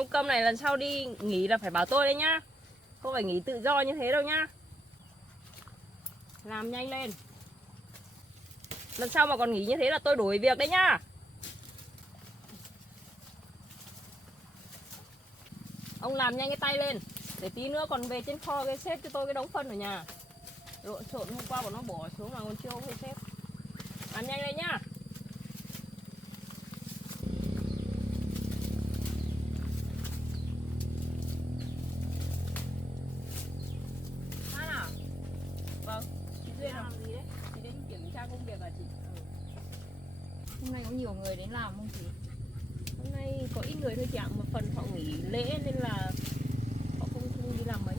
Ông Câm này lần sau đi nghỉ là phải bảo tôi đấy nhá. Không phải nghỉ tự do như thế đâu nhá. Làm nhanh lên. Lần sau mà còn nghỉ như thế là tôi đuổi việc đấy nhá. Ông làm nhanh cái tay lên. Để tí nữa còn về trên kho cái xếp cho tôi cái đống phân ở nhà. Lộn xộn hôm qua bọn nó bỏ xuống mà còn chưa có xếp. Làm nhanh lên nhá. Vâng, chị Duyên làm gì đấy? Chị đến kiểm tra công việc à chị? Hôm nay có nhiều người đến làm không chị? Hôm nay có ít người thôi chị ạ, một phần họ nghỉ lễ nên là họ không đi làm mấy.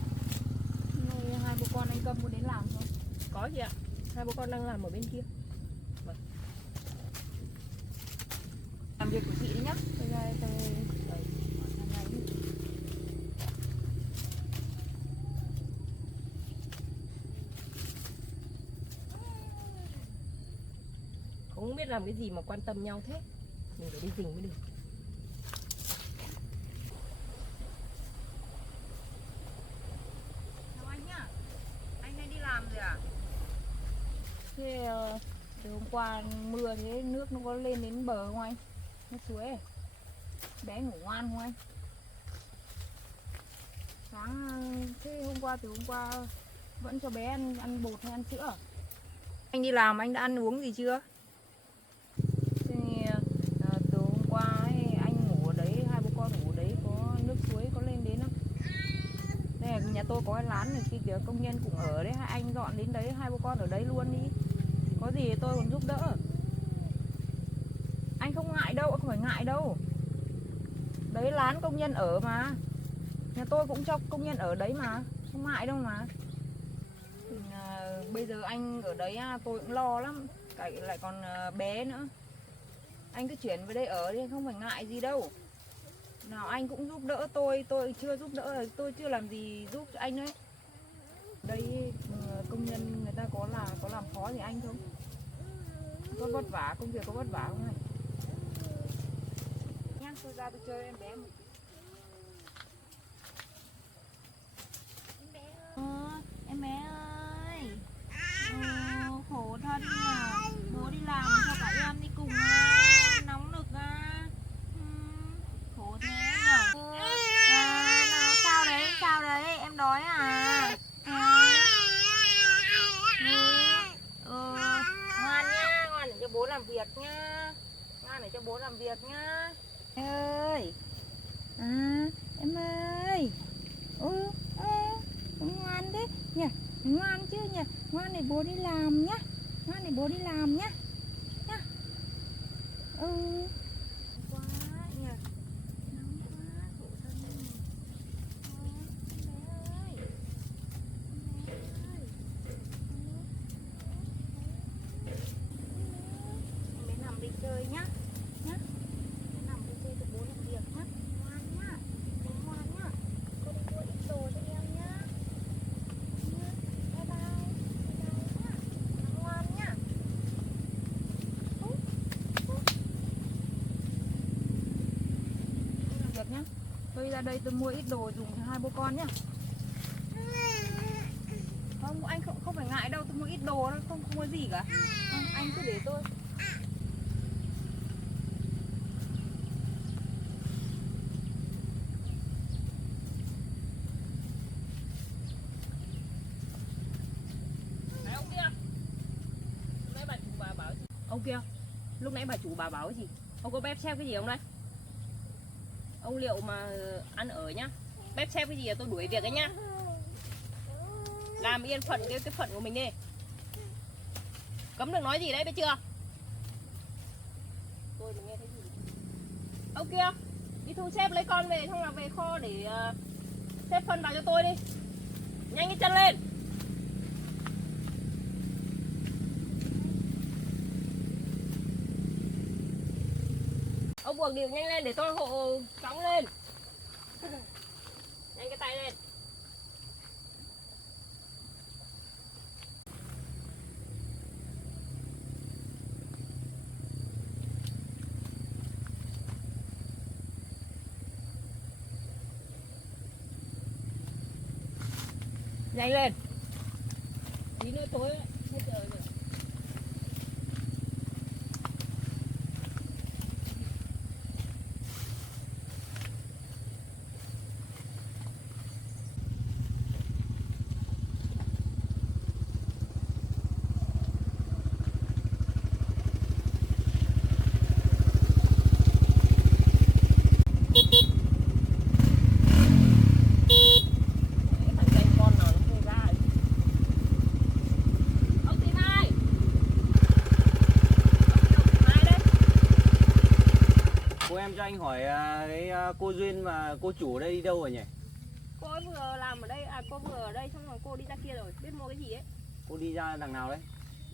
Hôm nay hai bố con anh Câm có đến làm không? Có chị ạ, hai bố con đang làm ở bên kia. Vâng. Làm việc của chị đấy nhá. Tôi ra tôi Không biết làm cái gì mà quan tâm nhau thế. Mình phải đi rình mới được. chào anh nhá. Anh đây đi làm rồi à? Thế từ hôm qua mưa thế nước nó có lên đến bờ không anh? Nước suối ấy. Bé ngủ ngoan không anh? Sáng thế từ hôm qua vẫn cho bé ăn bột hay ăn sữa? Anh đi làm anh đã ăn uống gì chưa? Thế từ hôm qua ấy, anh ngủ ở đấy, hai bố con ngủ ở đấy, có nước suối có lên đến không? Đây là nhà tôi có cái lán này, kia công nhân cũng ở đấy, hai anh dọn đến đấy, hai bố con ở đấy luôn đi. Có gì thì tôi còn giúp đỡ. Anh không ngại đâu, không phải ngại đâu. Đấy lán công nhân ở mà. Nhà tôi cũng cho công nhân ở đấy mà, không ngại đâu mà. Bây giờ anh ở đấy tôi cũng lo lắm, lại còn bé nữa. Anh cứ chuyển về đây ở đi, không phải ngại gì đâu. Nào anh cũng giúp đỡ tôi chưa giúp đỡ, tôi chưa làm gì giúp cho anh đấy. Đây công nhân người ta có làm khó gì anh không? Có vất vả, công việc có vất vả không này? Nhá, tôi ra tôi chơi em bé một tí. Em bé ơi, khổ thân à. Bố đi làm cho cả em đi cùng nóng nực khổ thế nhở. Nào sao đấy, em đói à? Ngoan nhá, ngoan để cho bố làm việc nhá. Ngoan để cho bố làm việc nhá. Em ơi, em ơi, ngoan đấy nhỉ, ngoan chứ nhỉ, ngoan để bố đi làm nhá, ngoan để bố đi làm nhá, nhá. Quá nhỉ, nóng quá, khổ thân này. Em bé ơi, em bé nằm đi chơi nhá, nhá. Em nằm đi chơi cho bố làm việc nhá, ngoan nhá, bố ngoan nhá. Cô đi mua ít đồ cho em nhá. Bye bye, nhá, ngoan nhá. Được nhá. Tôi ra đây tôi mua ít đồ dùng cho hai bố con nhá. Không, anh không phải ngại đâu, tôi mua ít đồ thôi, không có gì cả. Không, anh cứ để tôi. Này ông kia. Lúc nãy bà chủ bà bảo gì? Ông kia. Lúc nãy bà chủ bà bảo gì? Ông có bếp xếp cái gì không đây? Ông liệu mà ăn ở nhá. Bếp xếp cái gì là tôi đuổi việc ấy nhá. Làm yên phận cái phận của mình đi. Cấm đừng nói gì đấy biết chưa? Tôi mà nghe thấy gì? Ông kia, đi thu xếp lấy con về xong là về kho để xếp phân vào cho tôi đi. Nhanh cái chân lên. Ông buộc điều nhanh lên để tôi hộ cõng lên. Nhanh cái tay lên. Nhanh lên. Tí nữa tối hết giờ rồi. Em cho anh hỏi cô Duyên và cô chủ ở đây đi đâu rồi nhỉ? Cô ấy vừa làm ở đây, cô vừa ở đây xong rồi cô đi ra kia rồi, biết mua cái gì ấy. Cô đi ra đằng nào đấy?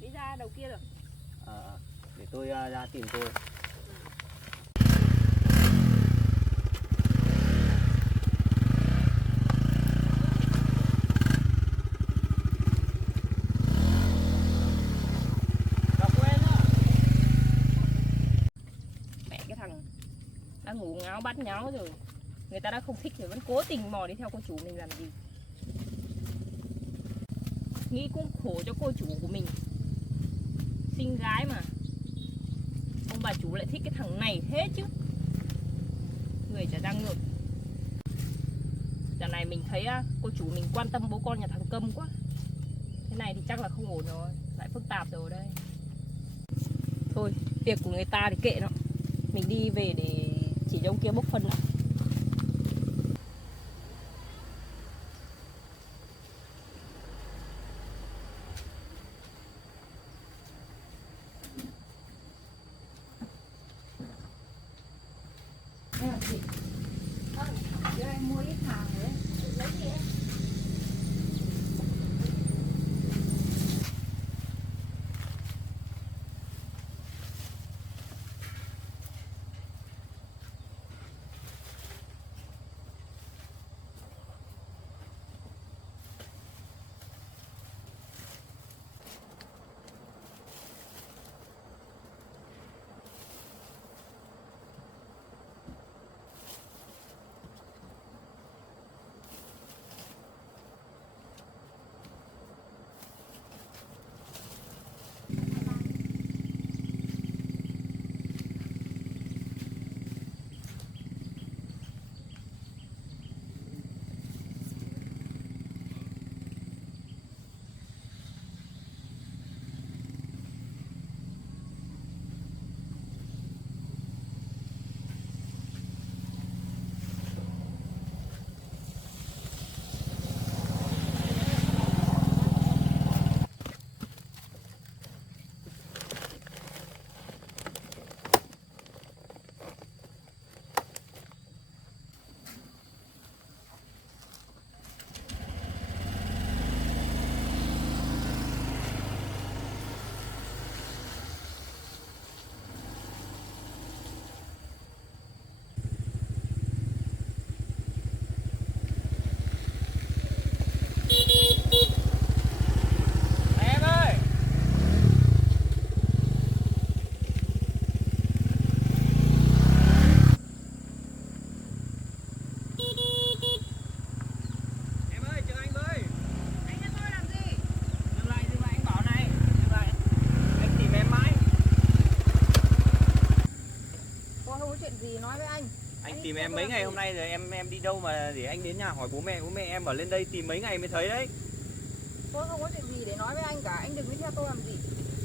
Đi ra đầu kia rồi. Để tôi ra tìm cô. Mẹ cái thằng đã ngủ ngáo bắt nháo rồi, người ta đã không thích rồi vẫn cố tình mò đi theo cô chủ mình làm gì. Nghĩ cũng khổ cho cô chủ của mình, xinh gái mà ông bà chủ lại thích cái thằng này thế chứ. Người chả răng ngược. Dạo này mình thấy cô chủ mình quan tâm bố con nhà thằng Câm quá. Thế này thì chắc là không ổn rồi, lại phức tạp rồi đây. Thôi việc của người ta thì kệ nó, mình đi về để chỉ cho ông kia bốc phân lại. Em mua ít hàng đấy. Lấy gì em? Anh tìm em mấy ngày hôm nay rồi, em đi đâu mà để anh đến nhà hỏi bố mẹ em ở lên đây tìm mấy ngày mới thấy đấy. Tôi không có chuyện gì để nói với anh cả, anh đừng đi theo tôi làm gì.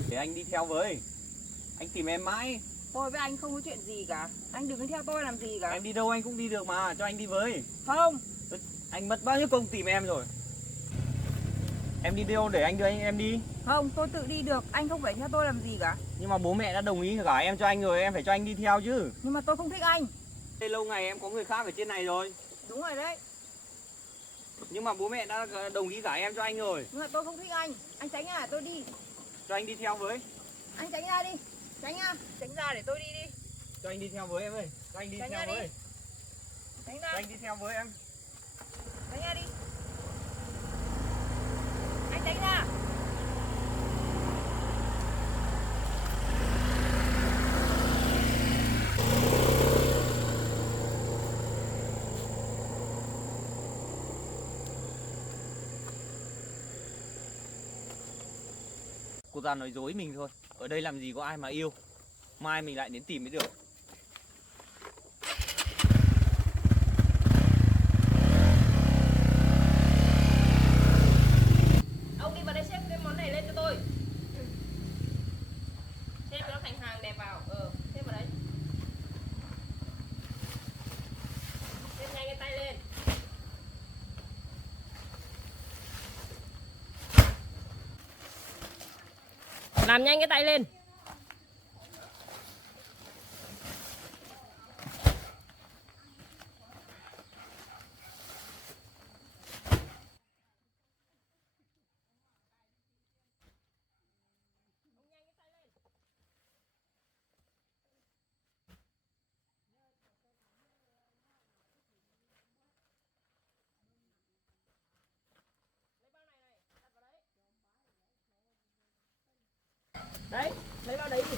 Để anh đi theo với. Anh tìm em mãi. Tôi với anh không có chuyện gì cả, anh đừng đi theo tôi làm gì cả. Em đi đâu anh cũng đi được mà, cho anh đi với. Không. Anh mất bao nhiêu công tìm em rồi. Em đi đâu để anh đưa em đi. Không, tôi tự đi được, anh không phải theo tôi làm gì cả. Nhưng mà bố mẹ đã đồng ý gả em cho anh rồi, em phải cho anh đi theo chứ. Nhưng mà tôi không thích anh. Đây lâu ngày em có người khác ở trên này rồi. Đúng rồi đấy. Nhưng mà bố mẹ đã đồng ý gả em cho anh rồi. Nhưng mà tôi không thích anh tránh ra để tôi đi. Cho anh đi theo với. Anh tránh ra đi, tránh ra để tôi đi đi. Cho anh đi theo với em ơi, cho anh đi Tránh theo ra với. đi. Tránh ra. Cho anh đi theo với em. Tránh ra đi. Anh tránh ra. toàn nói dối mình thôi. Ở đây làm gì có ai mà yêu. Mai mình lại đến tìm mới được. Ông đi vào đây xếp cái món này lên cho tôi. Xếp cho nó thành hàng đẹp vào. Xếp vào đấy. Xếp nhanh cái tay lên. Làm nhanh cái tay lên. Đấy, lấy bao đấy đi.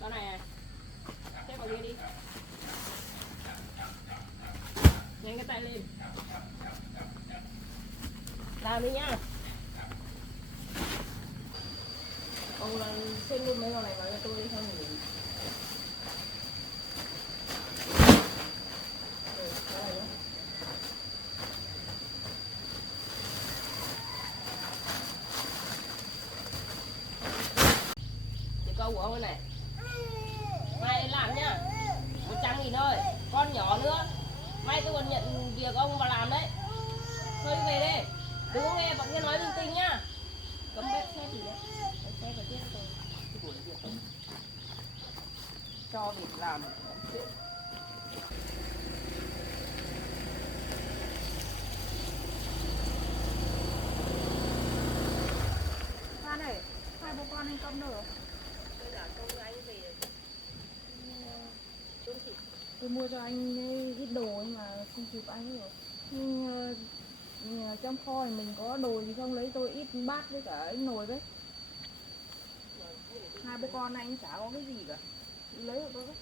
Bao này này. Xếp vào kia đi. Nhanh cái tay lên. Làm đi nhá. Ông là xin luôn mấy con này vào cho tôi đi không nghỉ. Câu của ông này mai đến làm nhá, 100.000 thôi, con nhỏ nữa mai tôi còn nhận việc ông vào làm đấy, thôi đi về đi, đừng có nghe bọn kia nói linh tinh nhá, cấm bếp xếp gì đấy, xếp vào tiết tôi cái buổi việc không cho việc làm chuyện. Phan này, hai bố con anh công đâu rồi? Tôi mua cho anh ít đồ nhưng mà không kịp anh rồi. Nhưng trong kho thì mình có đồ gì không, lấy tôi ít bát với cả nồi với. Hai bố con anh chả có cái gì cả, lấy được tôi với.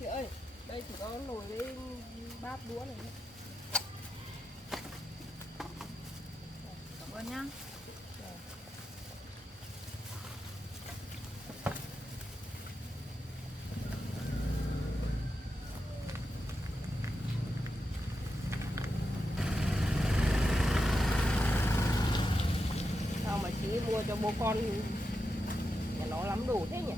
Chị ơi, đây chỉ có nồi với bát đũa này thôi. Cảm ơn nhá. Sao mà chị mua cho bố con nhà nó lắm đồ thế nhỉ?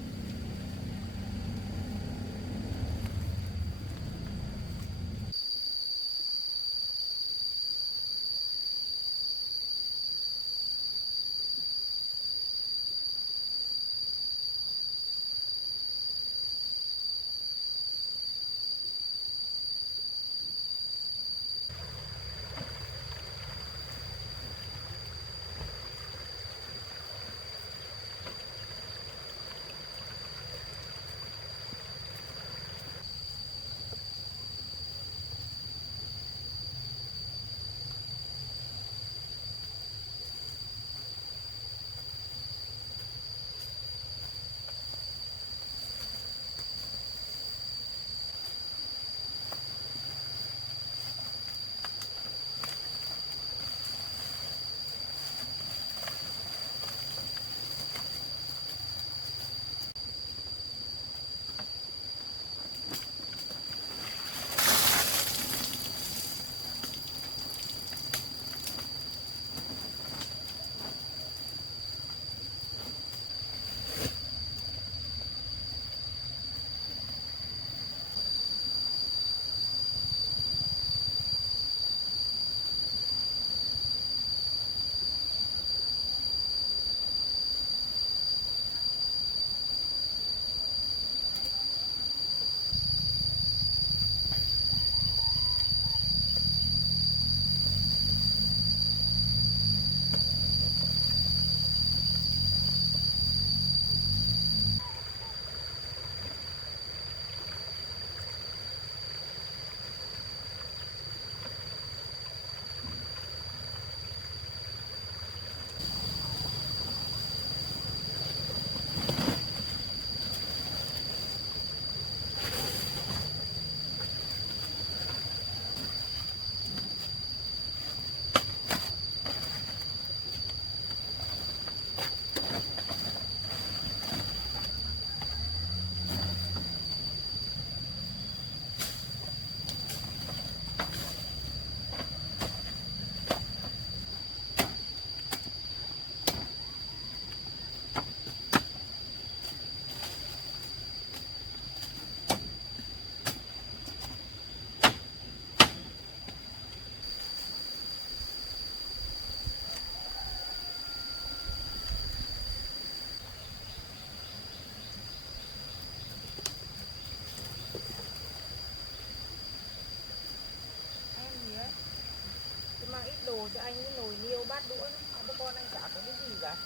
cho anh cái nồi niêu bát đũa, bố con anh chả có cái gì cả.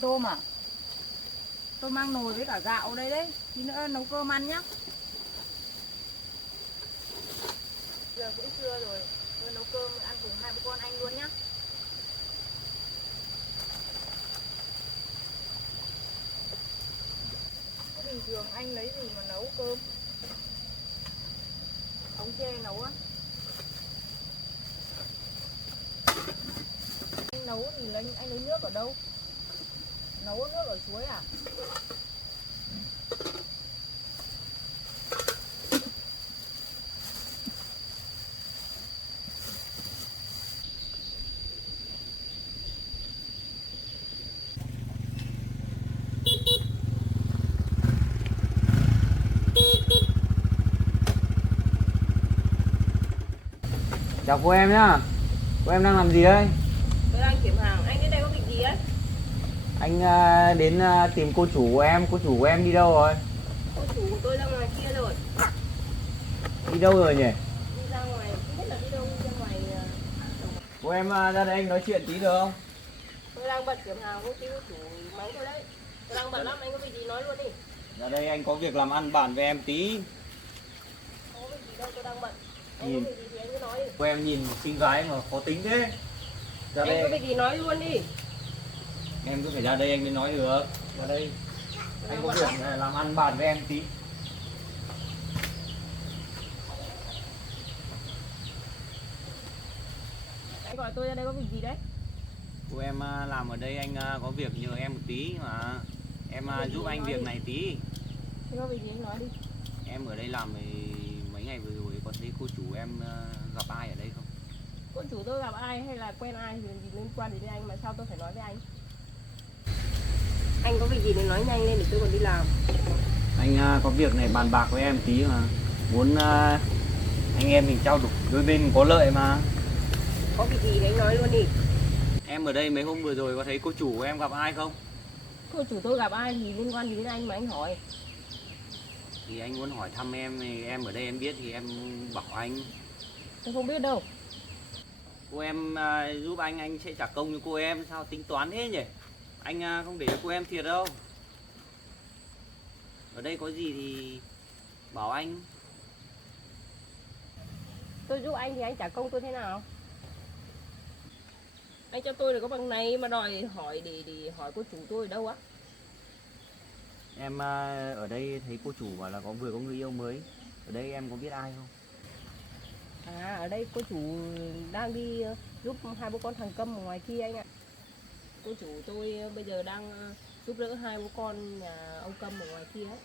Tôm à? Tôi mang nồi với cả gạo đây đấy, tí nữa nấu cơm ăn nhá. Giờ cũng trưa rồi, tôi nấu cơm ăn cùng hai bố con anh luôn nhá. Bình thường anh lấy gì mà nấu cơm? Ống tre nấu á? Anh nấu thì anh lấy nước ở đâu? Nấu nước ở suối à? Chào cô em nhá. Cô em đang làm gì đây? Tôi đang kiểm hàng, anh đến đây có việc gì ấy? Anh đến tìm cô chủ của em. Cô chủ của em đi đâu rồi? Cô chủ của tôi ra ngoài kia rồi. Đi đâu rồi nhỉ? Đi ra ngoài, không biết là đi đâu, đi ra ngoài. Cô em ra đây anh nói chuyện tí được không? Tôi đang bận kiểm hàng, công ty cô chủ mắng tôi đấy. Tôi đang bận lắm, anh có việc gì nói luôn đi. Ra đây anh có việc làm ăn bàn với em tí. Không có việc gì đâu, tôi đang bận. Anh có việc gì thì anh cứ nói đi. Cô em nhìn xinh gái mà khó tính thế. Ra Anh đây có việc gì nói luôn đi. em cứ phải ra đây anh mới nói được. Ra đây anh có việc làm ăn bàn với em tí. Anh gọi tôi ra đây có việc gì đấy? Cô em làm ở đây anh có việc nhờ em một tí mà. Em giúp anh việc này tí. Anh có việc gì anh nói đi. Em ở đây làm thì mấy ngày vừa rồi có thấy cô chủ em gặp ai ở đây không? Cô chủ tôi gặp ai hay là quen ai thì gì liên quan đến anh mà sao tôi phải nói với anh? Anh có việc gì thì nói nhanh lên để tôi còn đi làm. Anh có việc này bàn bạc với em tí mà. Muốn anh em mình trao đổi đôi bên có lợi mà. Có việc gì thì anh nói luôn đi. Em ở đây mấy hôm vừa rồi có thấy cô chủ của em gặp ai không? Cô chủ tôi gặp ai thì liên quan gì đến anh mà anh hỏi? Thì anh muốn hỏi thăm em, thì em ở đây em biết thì em bảo anh. Tôi không biết đâu. Cô em giúp anh sẽ trả công cho cô em. Sao tính toán thế nhỉ? Anh không để cho cô em thiệt đâu. Ở đây có gì thì bảo anh. Tôi giúp anh thì anh trả công tôi thế nào? Anh cho tôi được có bằng này mà đòi hỏi để hỏi cô chủ tôi ở đâu á? Em ở đây thấy cô chủ bảo là vừa có người yêu mới. Ở đây em có biết ai không? À, ở đây cô chủ đang đi giúp hai bố con thằng Câm ở ngoài kia anh ạ. Cô chủ tôi bây giờ đang giúp đỡ hai bố con nhà ông Câm ở ngoài kia ấy.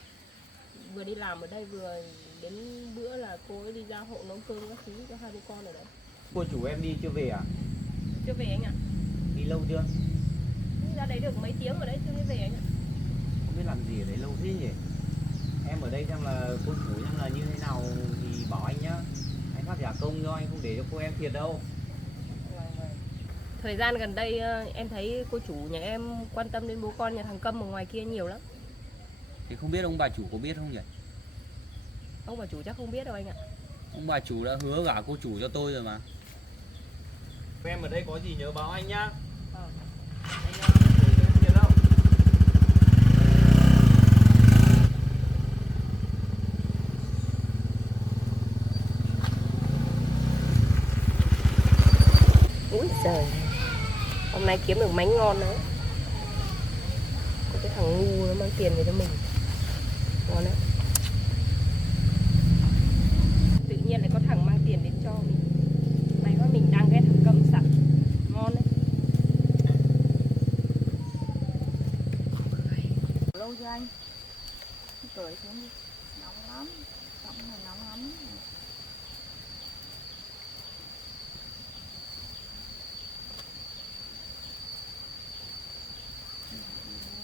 Vừa đi làm ở đây vừa đến bữa là cô ấy đi ra hộ nấu cơm các thứ cho hai bố con ở đấy. Cô chủ em đi chưa về à? Chưa về anh ạ. Đi lâu chưa? Ra đấy được mấy tiếng rồi đấy chưa về anh ạ. Không biết làm gì ở đấy lâu thế nhỉ? Em ở đây xem là cô chủ xem là như thế nào thì bảo anh nhá. Anh phát trả công cho anh, không để cho cô em thiệt đâu. Thời gian gần đây em thấy cô chủ nhà em quan tâm đến bố con nhà thằng Câm ở ngoài kia nhiều lắm. Thì không biết ông bà chủ có biết không nhỉ? Ông bà chủ chắc không biết đâu anh ạ. Ông bà chủ đã hứa gả cô chủ cho tôi rồi mà. Em ở đây có gì nhớ báo anh nhá. Anh không để cho em thiệt đâu. Úi giời, hôm nay kiếm được bánh ngon đấy. Có cái thằng ngu nó mang tiền về cho mình. Ngon đấy. Tự nhiên lại có thằng mang tiền đến cho mình. May quá mình đang ghét thằng Câm sẵn. Ngon đấy. Lâu chưa anh? Cởi xuống đi. Nóng lắm. Sống này nóng lắm.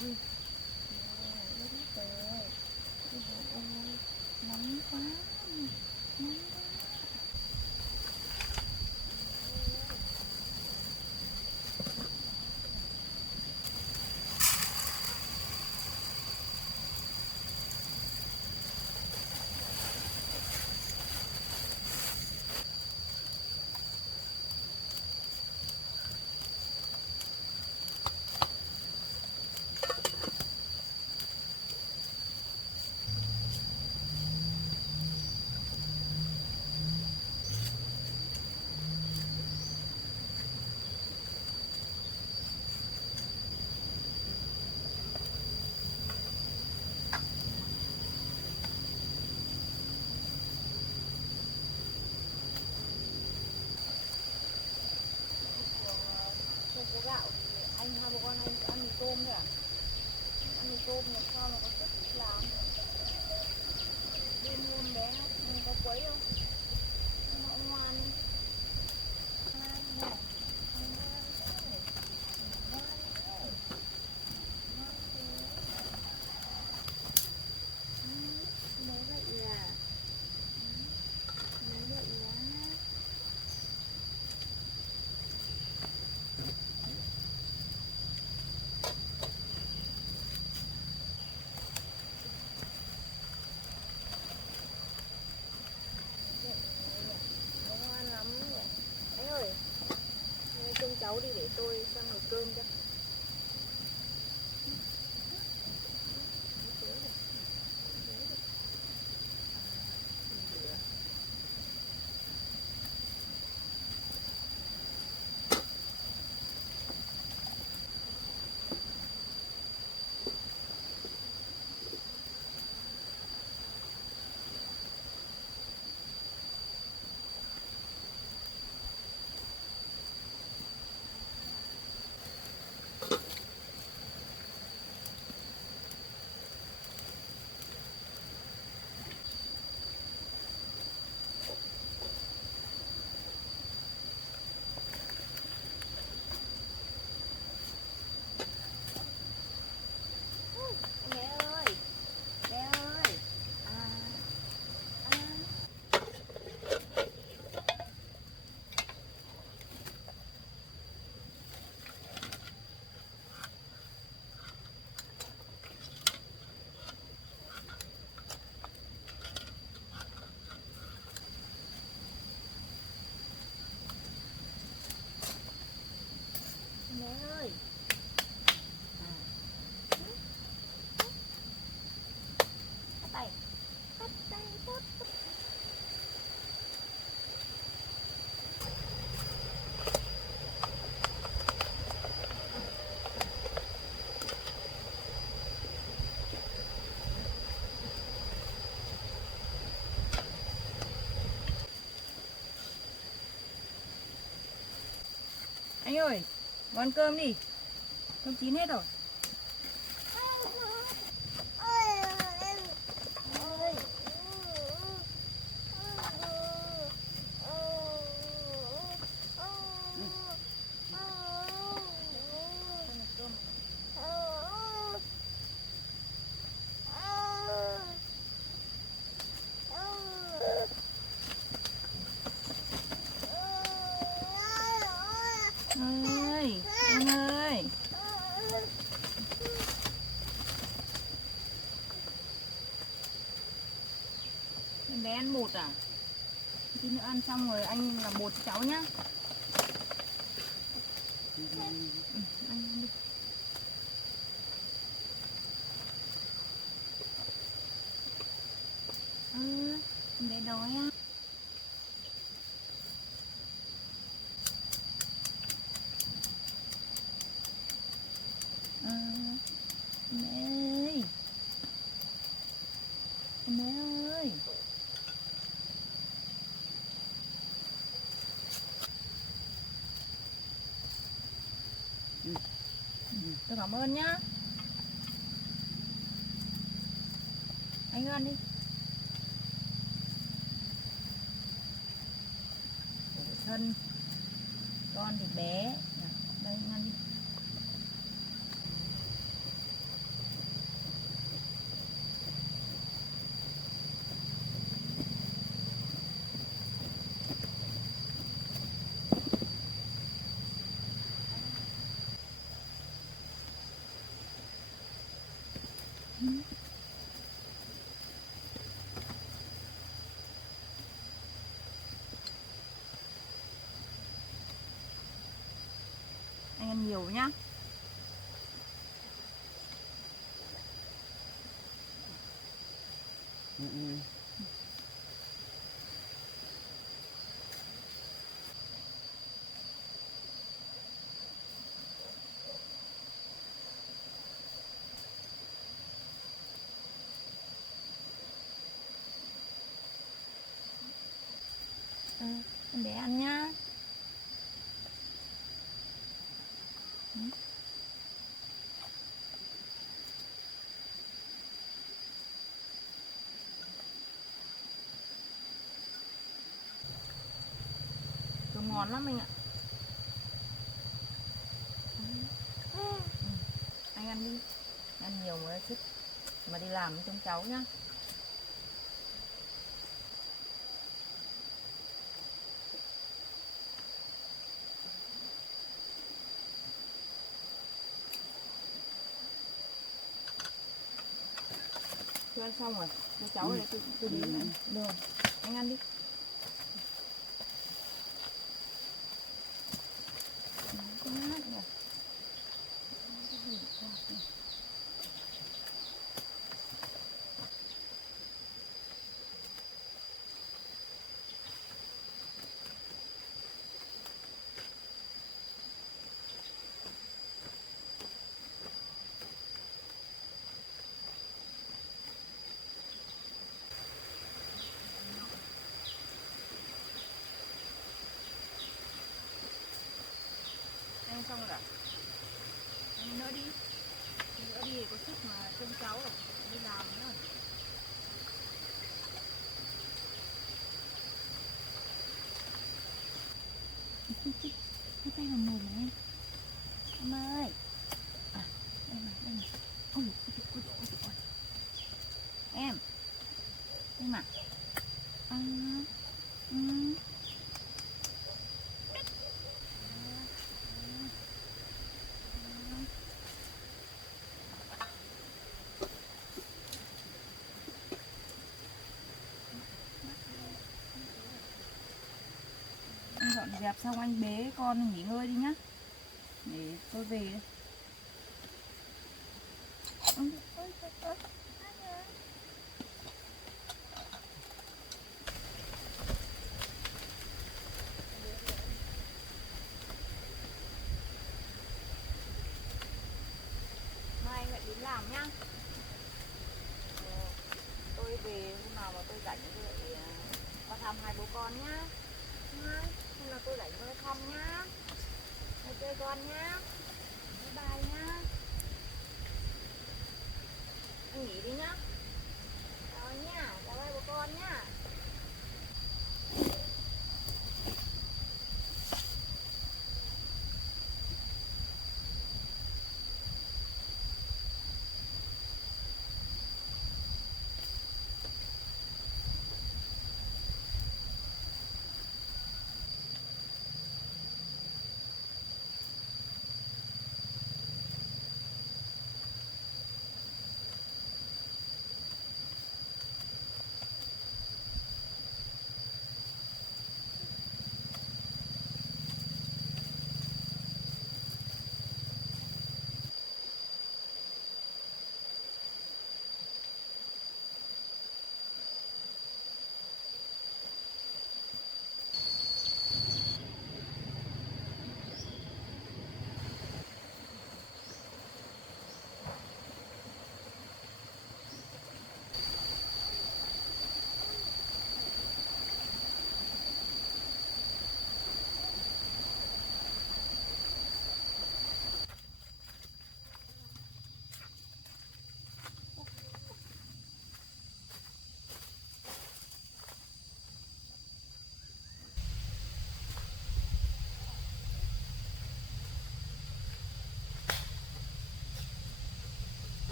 Ôi, nóng quá. Nóng quá. gạo thì anh hai bố con anh ăn mì tôm thôi à? Ăn mì tôm làm sao mà có sức đi làm? Đi mua em bé không có quấy không? Nó ngoan đi. Ngoan nè. Ngoan thế. Ngoan thế. Ngoan thế. Mới vậy à? Mới vậy á? Nó ngoan lắm nhỉ. Anh ơi, trông cháu đi để tôi sang nồi cơm cho. Bé ơi, bé ơi. À, à. Bé ơi. À. Bắt tay. Bắt tay, bắt tay. Anh ơi, vào ăn cơm đi. Cơm chín hết rồi. Ơi, anh ơi. Em bé ăn bột à? Tí nữa ăn xong rồi anh làm bột cho cháu nhá. Anh ăn đi. Em bé đói á. Em bé ơi. Em bé ơi. Tôi cảm ơn nhá. Anh ăn đi. Khổ thân con thì bé. Đây anh ăn đi. Anh ăn nhiều nhá. Em bé ăn nhá. Cơm ngon lắm anh ạ. Anh ăn đi, ăn nhiều mới sức mà đi làm với chúng cháu nhá. Chưa ăn xong rồi, cho cháu này tôi đi được. Anh ăn đi. Quá nhỉ. Anh xong rồi à? Anh nữa đi. Nữa đi để có sức mà trông cháu đi làm nữa. Cái tay vào mồm này em ơi. À, đây mà. Ôi dồi. Em. Đây mà. À, Anh dọn dẹp xong anh bế con nghỉ ngơi đi nhá. Để tôi về đây. Mai anh lại đến làm nhá. Tôi về hôm nào mà tôi rảnh tôi lại qua thăm hai bố con nhá. Hôm nào tôi rảnh tôi thăm nhá. Tôi chơi con nhá. Bye bye nhá. Anh nghỉ đi nhá. Chào anh nhá. Chào hai bố con nhá.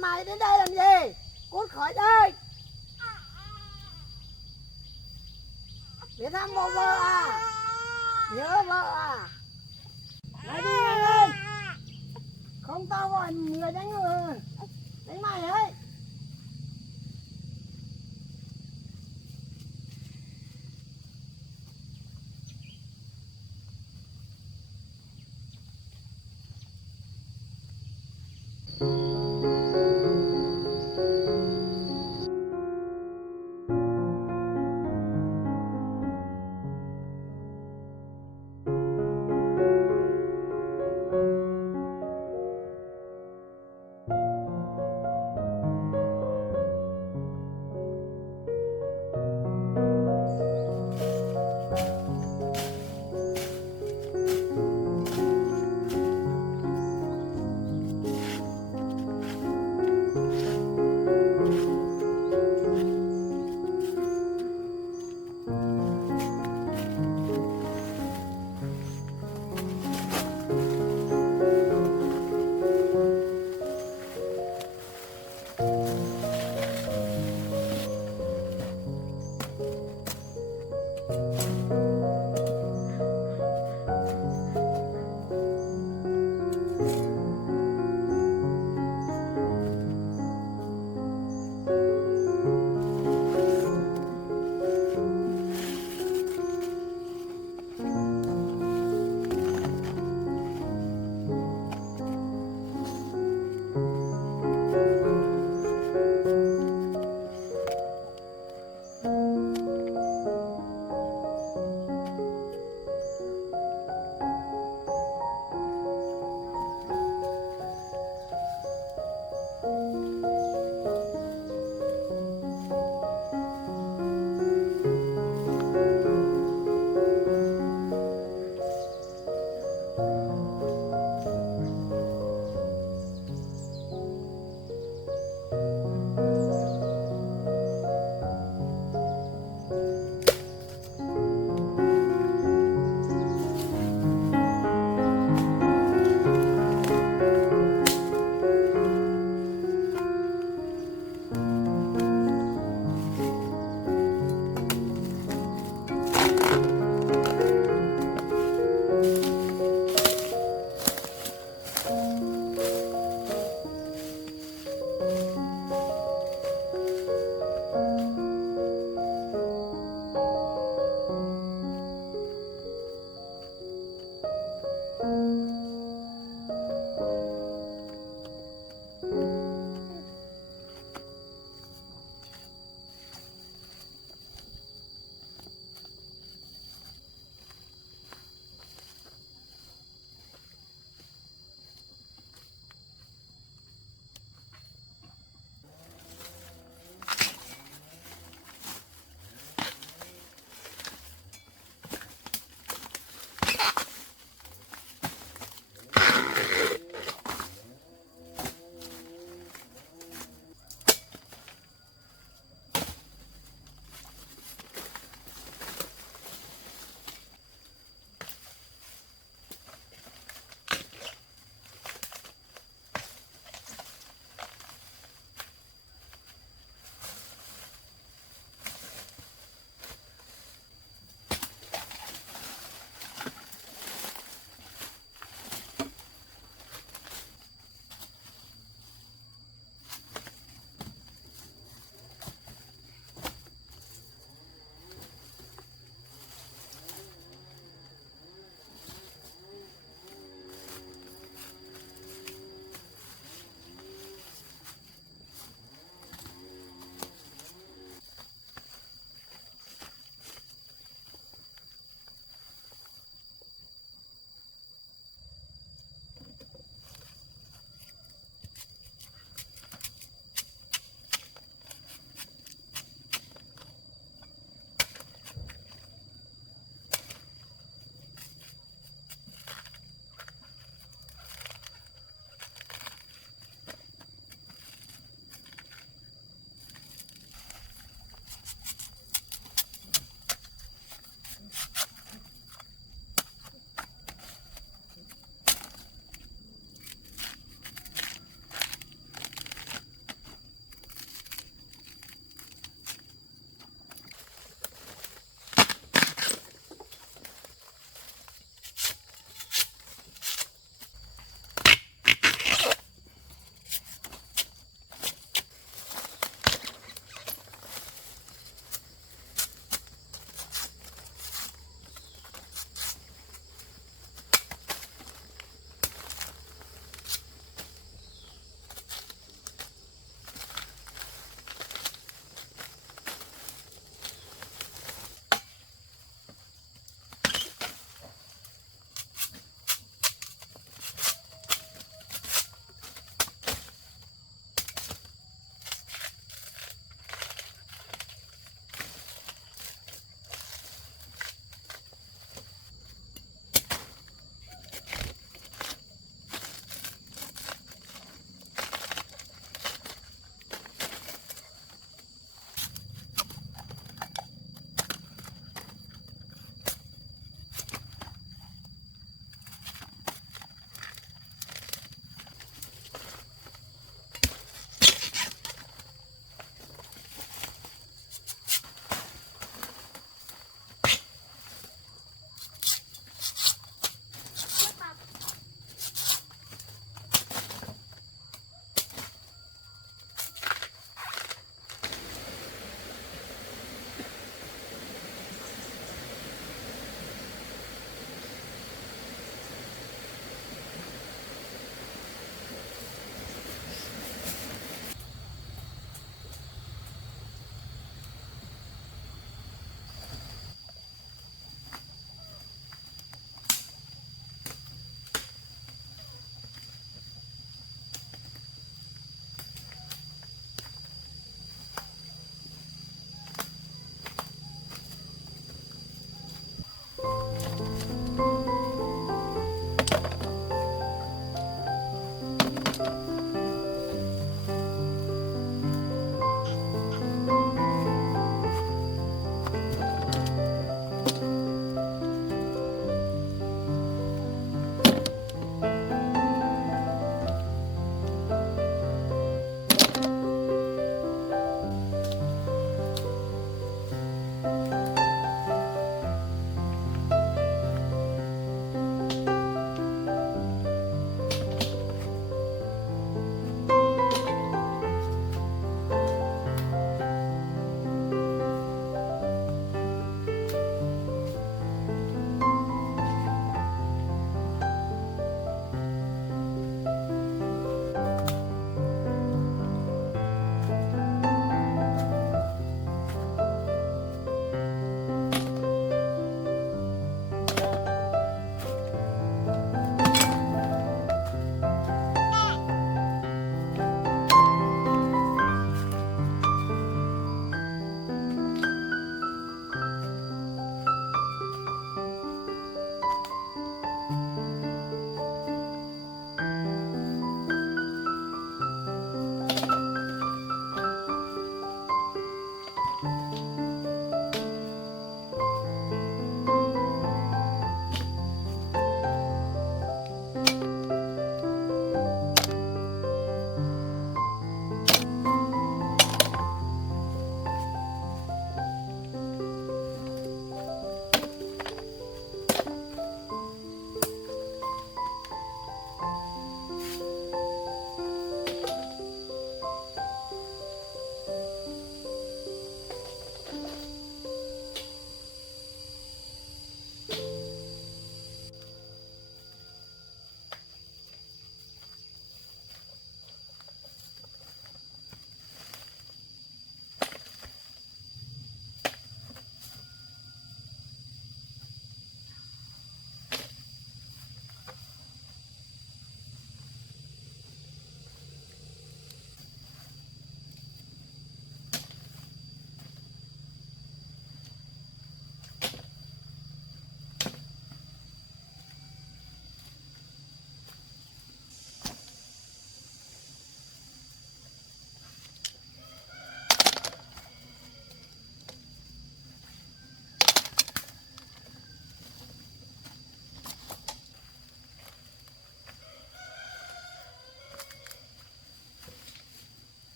mày đến đây làm gì? Cút khỏi đây. Để thăm mộ vợ à? Nhớ vợ à? Mày đi lên. Không tao gọi người đánh người. Đánh mày ấy.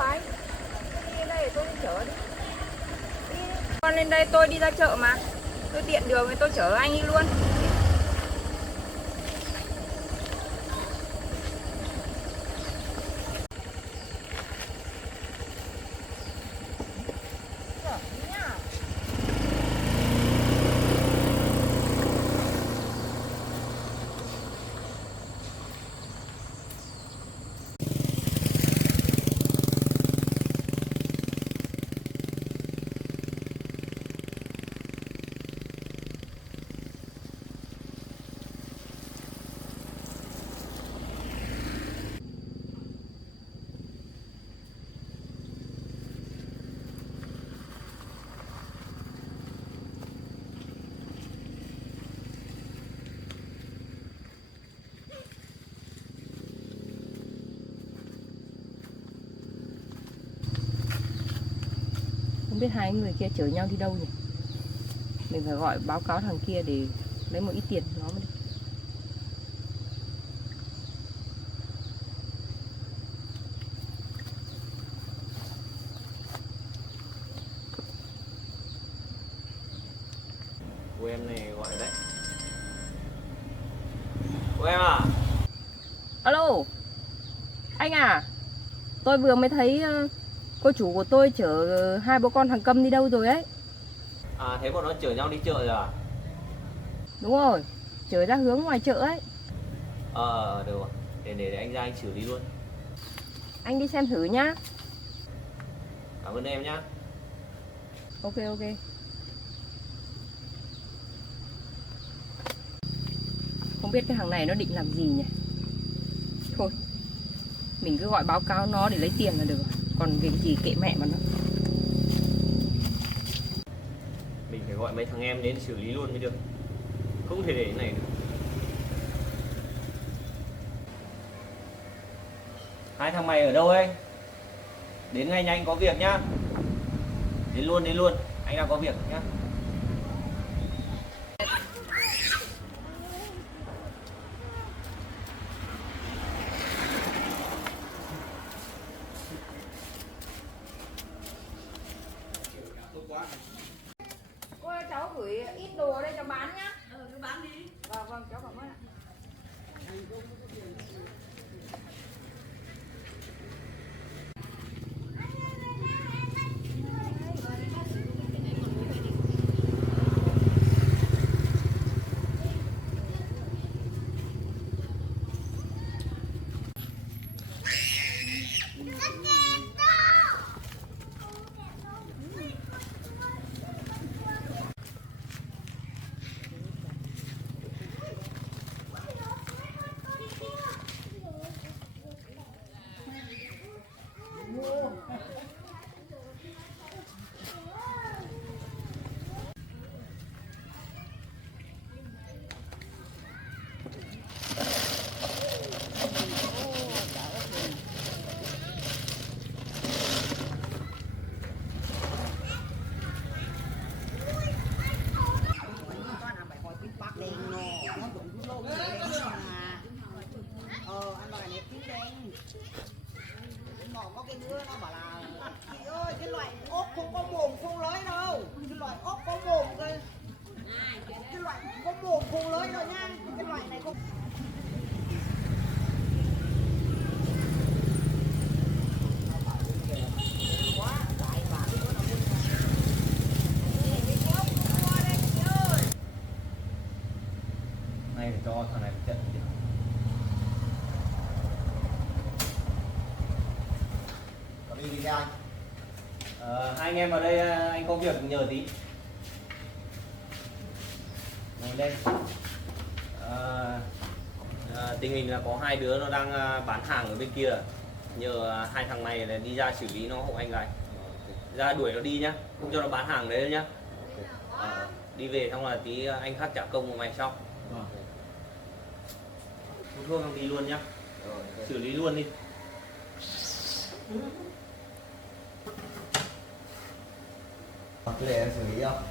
anh? Đi đây để tôi đi chở đi. Đi. Con lên đây tôi đi ra chợ mà. Tôi tiện đường thì tôi chở anh đi luôn. Không biết hai người kia chở nhau đi đâu nhỉ? Mình phải gọi báo cáo thằng kia để lấy một ít tiền của nó mới được. Cô em này gọi đấy. Cô em à? Alo, anh à, tôi vừa mới thấy cô chủ của tôi chở hai bố con thằng Câm đi đâu rồi ấy. À thế bọn nó chở nhau đi chợ rồi à? Đúng rồi, chở ra hướng ngoài chợ ấy. Được rồi. Để anh ra anh xử lý luôn. Anh đi xem thử nhá. Cảm ơn em nhá. Ok ok. Không biết cái thằng này nó định làm gì nhỉ? Thôi, mình cứ gọi báo cáo nó để lấy tiền là được. Còn việc gì kệ mẹ mà nó. Mình phải gọi mấy thằng em đến xử lý luôn mới được. Không thể để cái này được. Hai thằng mày ở đâu ấy? Đến ngay nhanh có việc nhá. Đến luôn. Anh đang có việc nhá. Cô ơi, cháu gửi ít đồ ở đây cho bán nhá. Cứ bán đi. Vâng, cháu cảm ơn ạ. Anh loại này tím đen. Nó có cái đứa nó bảo là chị ơi cái loại ốc không có mồm không lưới đâu. Cái loại ốc có mồm cơ. Cái loại có mồm không lưới đâu nha. Cái loại này không. Này phải cho thằng này một trận đi. Đi ra anh. Hai anh em vào đây anh có việc nhờ tí. Ngồi lên. Tình hình là có hai đứa nó đang bán hàng ở bên kia. Nhờ hai thằng này là đi ra xử lý nó hộ anh gái. Ra đuổi nó đi nhá, không cho nó bán hàng đấy nhá. Đi về xong là tí anh khác trả công của mày sau. Hút thuốc xong đi luôn nhá. Xử lý luôn đi. Cứ để em xử lý không?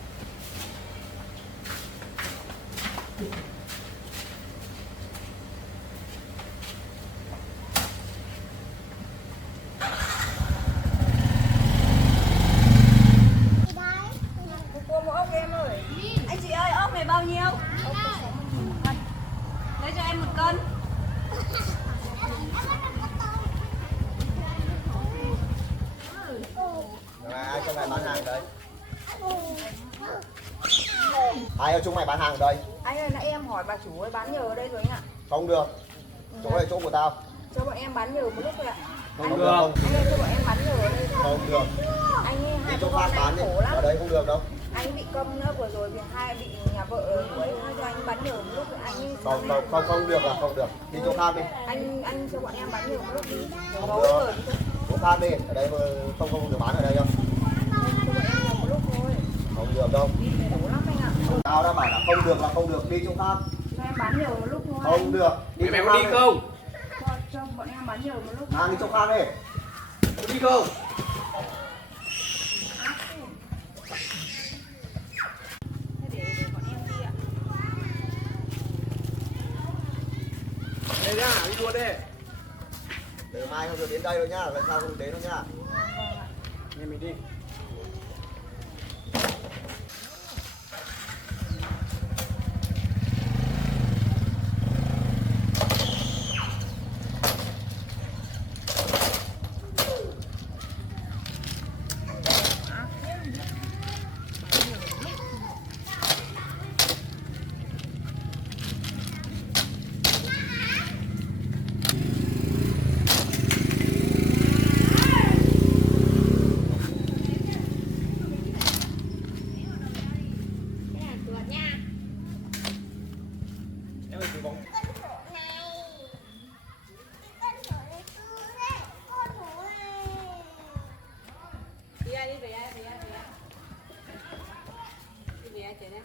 cho mày bán hàng đây. Ai ở chung mày bán hàng ở đây? Anh ơi, nãy em hỏi bà chủ ơi bán nhờ ở đây rồi anh ạ. Không được. Chỗ này chỗ của tao. Cho bọn em bán nhờ một lúc thôi ạ. Không được. Anh ơi, cho bọn em bán nhờ ở đây. Không được. Anh ấy Đi hai chỗ bố khác con bán anh đi. khổ lắm. Ở đây không được đâu. Anh bị câm nữa, vừa rồi vì hai bị nhà vợ đuổi, cho anh bán nhờ một lúc anh ấy Không được là không được. Đi chỗ khác đi. anh cho bọn em bán nhờ một lúc đi. Không Có được. rồi đi. Chỗ khác đi. Ở đây không được bán ở đây đâu. Cho bọn em nhờ một lúc thôi. Không được đâu. Khổ lắm anh ạ. Tao đã bảo là không được là không được. Đi chỗ khác. Cho em bán nhờ một lúc thôi. Không được. Mày chỗ có khác đi không? Cho bọn em bán nhờ một lúc. Mang đi chỗ khác đi. Có đi không? Thế để bọn em đi ạ. Đây ra, đi luôn đi. Từ mai không được đến đây đâu nhá. Lần sau không được đến đâu nhá. Nghe mình đi. Em ơi, cái bóng. Đi ai đi về ai về ai về ai. Đi về ai chạy đây.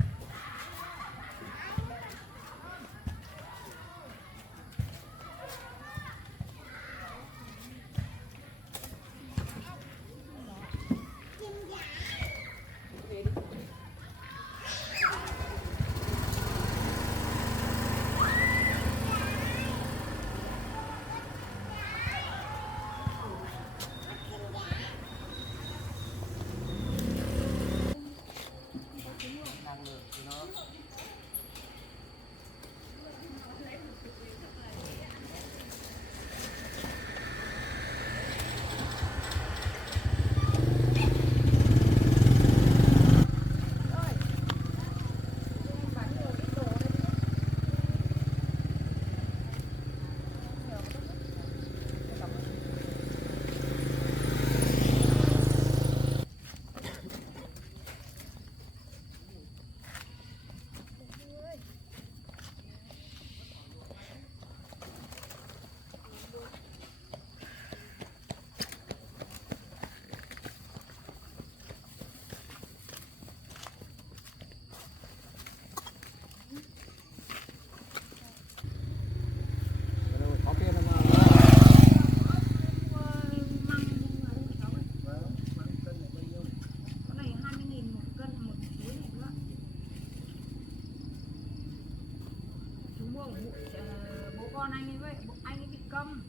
Bố con anh ấy vậy, anh ấy bị câm.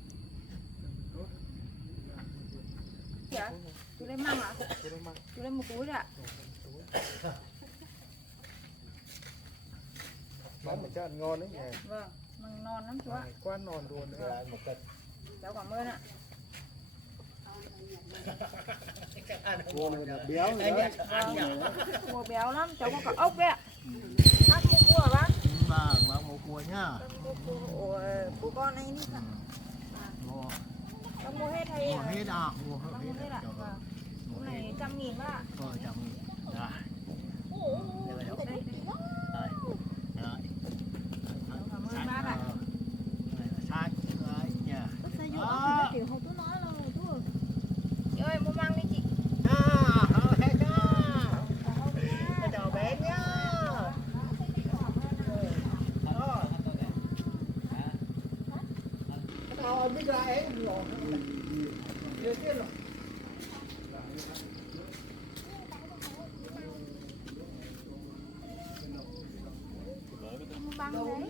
Dạ, chú lấy măng ạ? Chú lấy một túi ạ? Món mà cho ăn ngon đấy nhỉ. Vâng, măng non lắm chú ạ. Quá non luôn đấy. Lại một cân. Cháu cảm ơn ạ. Cua này là béo rồi đấy. Cua béo lắm, cháu có cả ốc đấy ạ. Bác mua cua hả bác? Vâng, một cua nhá. Ủa, bố con anh đi ạ. Mua Cháu mua hết hay hết à? Mua Cháu mua hết ạ. Vâng. Cái này 100.000 bác ạ. Rồi, chồng. Rồi. Đây là Đây, đây. Rồi. Rồi. Cảm ơn bác ạ. Sai. Rồi, nha. Đó. Chị ơi, mua măng đi chị. Chào bé nhá. Tao biết ra em rồi. Chưa biết rồi. Mua băng đấy.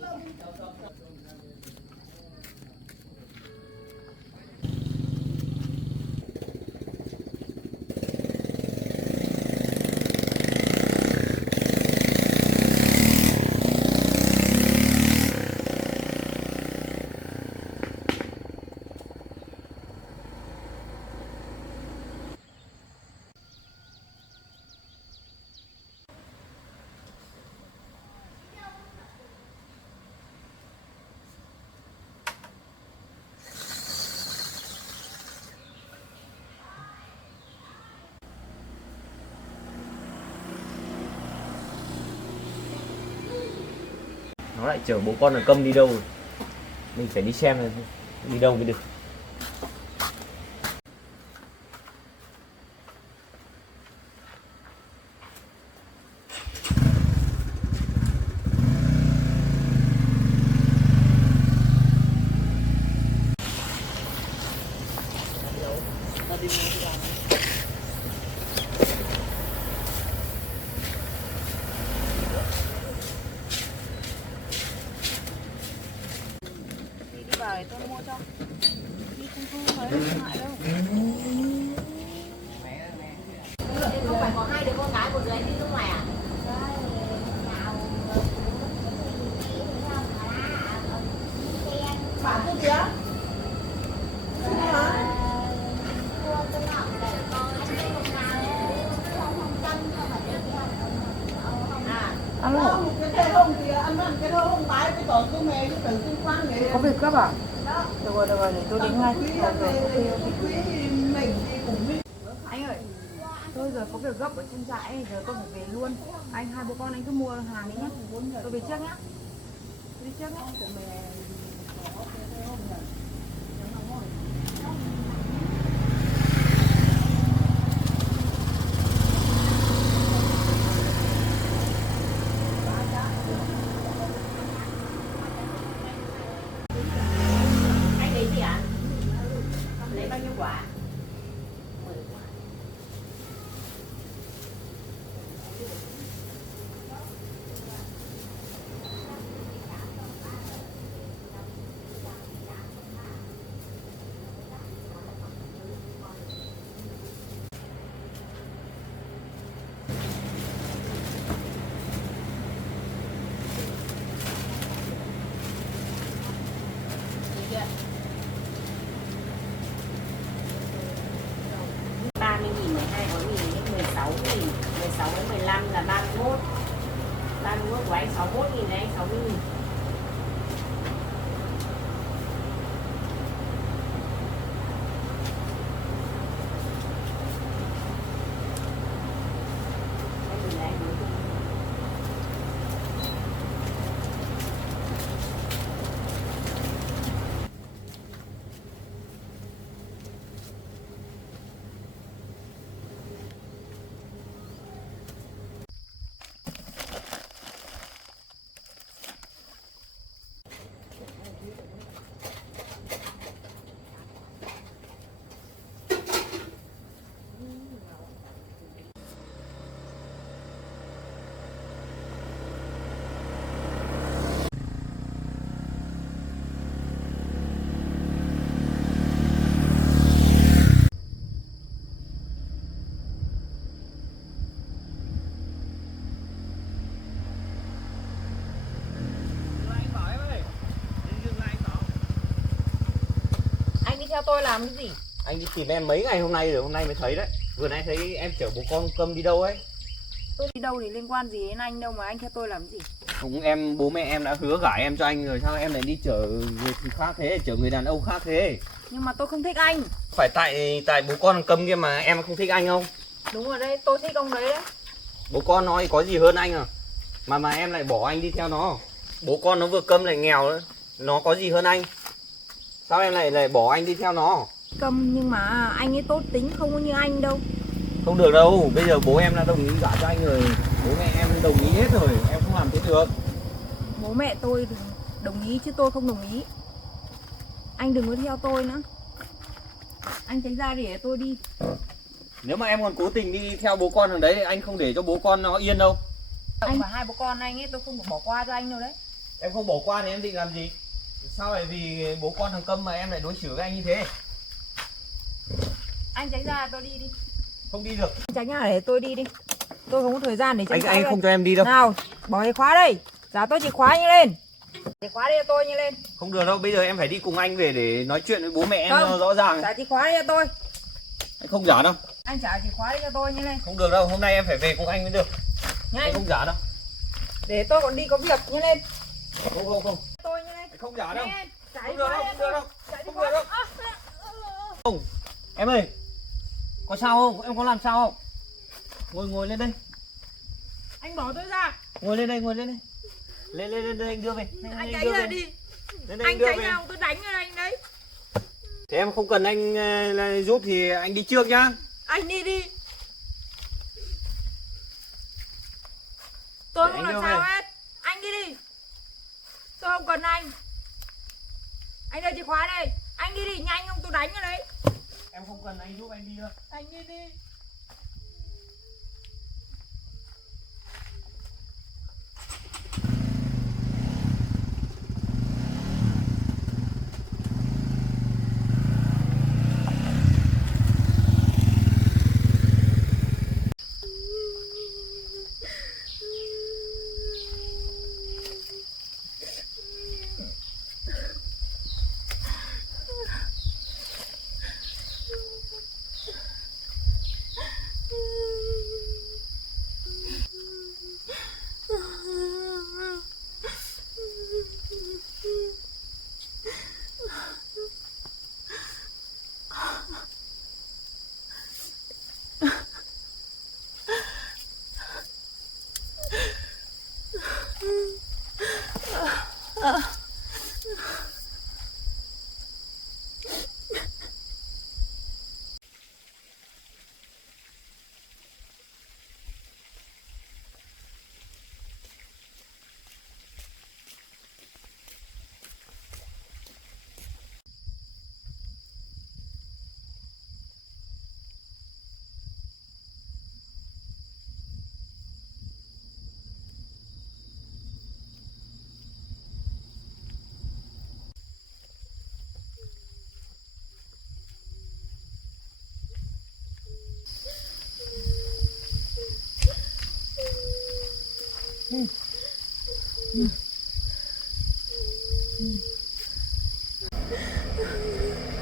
nó lại chở bố con thằng Câm đi đâu rồi. Mình phải đi xem là đi đâu mới được. Đi vào để tôi mua cho. Đi không thấy không ngại đâu. Không phải có hai đứa con gái, một đứa anh đi nước ngoài à? Bảo tôi kìa. Alo, Cái thê hông kìa, ăn cái thê hông tái cái tổ tôi mẹ cái tử tôi quang này. có việc gấp à? Được rồi, để tôi đến ngay. Quý mình đi cùng đi. Anh ơi, tôi giờ có việc gấp ở trên trại, giờ tôi phải về luôn. Anh hai bố con anh cứ mua hàng đi nhé. Tôi về trước nhé. Tôi đi trước nhé. Anh lấy gì ạ? Lấy bao nhiêu quả? 10 quả. Được chưa? 30.000, 12.000, 16.000, 16 đến 15 là 31. 31 của anh 61.000 này, anh 60.000. Anh đừng lấy nữa. Anh đi theo tôi làm cái gì? Anh đi tìm em mấy ngày hôm nay rồi, hôm nay mới thấy đấy. Vừa nãy thấy em chở bố con Câm đi đâu ấy. Tôi đi đâu thì liên quan gì đến anh đâu mà anh theo tôi làm cái gì? Cũng em, bố mẹ em đã hứa gả em cho anh rồi, sao em lại đi chở người khác thế, chở người đàn ông khác thế? Nhưng mà tôi không thích anh. Phải tại bố con Câm kia mà em không thích anh không? Đúng rồi đấy, tôi thích ông đấy đấy. Bố con nói có gì hơn anh à? Mà em lại bỏ anh đi theo nó. Bố con nó vừa Câm lại nghèo nữa, nó có gì hơn anh? Sao em lại bỏ anh đi theo nó? Cầm nhưng mà anh ấy tốt tính không có như anh đâu. Không được đâu, bây giờ bố em đã đồng ý gả cho anh rồi. Bố mẹ em đồng ý hết rồi, em không làm thế được. Bố mẹ tôi đồng ý chứ tôi không đồng ý. Anh đừng có theo tôi nữa. Anh tránh ra để tôi đi. Nếu mà em còn cố tình đi theo bố con thằng đấy, anh không để cho bố con nó yên đâu. Anh và hai bố con anh ấy tôi không bỏ qua cho anh đâu đấy. Em không bỏ qua thì em định làm gì? Sao lại vì bố con thằng Câm mà em lại đối xử với anh như thế? Anh tránh ra tôi đi đi. Không đi được. Anh tránh ra để tôi đi đi. Tôi không có thời gian để tránh ra Anh đây. không cho em đi đâu. Nào, bỏ chìa khóa đây. Giá tôi chìa khóa nhanh lên. Chìa khóa đi cho tôi nhanh lên. Không được đâu, bây giờ em phải đi cùng anh về để nói chuyện với bố mẹ em Không, cho rõ ràng. trả chìa khóa đi cho tôi. Anh không giả đâu. Anh trả chìa khóa đi cho tôi nhanh lên. Không được đâu, hôm nay em phải về cùng anh mới được. Nhanh. Anh không giả đâu. Để tôi còn đi có việc nhanh lên. Không. Tôi nhanh lên. Anh không giả đâu. Nhanh lên. Trả Không chìa được khóa đâu, đi không cho được tôi. đâu. Trả chìa Không khóa. được đâu. Em ơi, có sao không? Em có làm sao không? Ngồi lên đây. Anh bỏ tôi ra. Ngồi lên đây. Lên anh đưa về. Lên, Anh anh chạy đưa ra về. đi. Lên, Anh đưa chạy về. ra tôi đánh ở anh đấy. Thế em không cần anh giúp thì anh đi trước nhá. Anh đi đi. Tôi Để không anh làm đưa sao về. hết. Anh đi đi. Tôi không cần anh. Anh đưa chìa khóa đây. Anh đi đi nhanh không tôi đánh ở đấy. Em không cần anh giúp, anh đi thôi. Anh đi đi.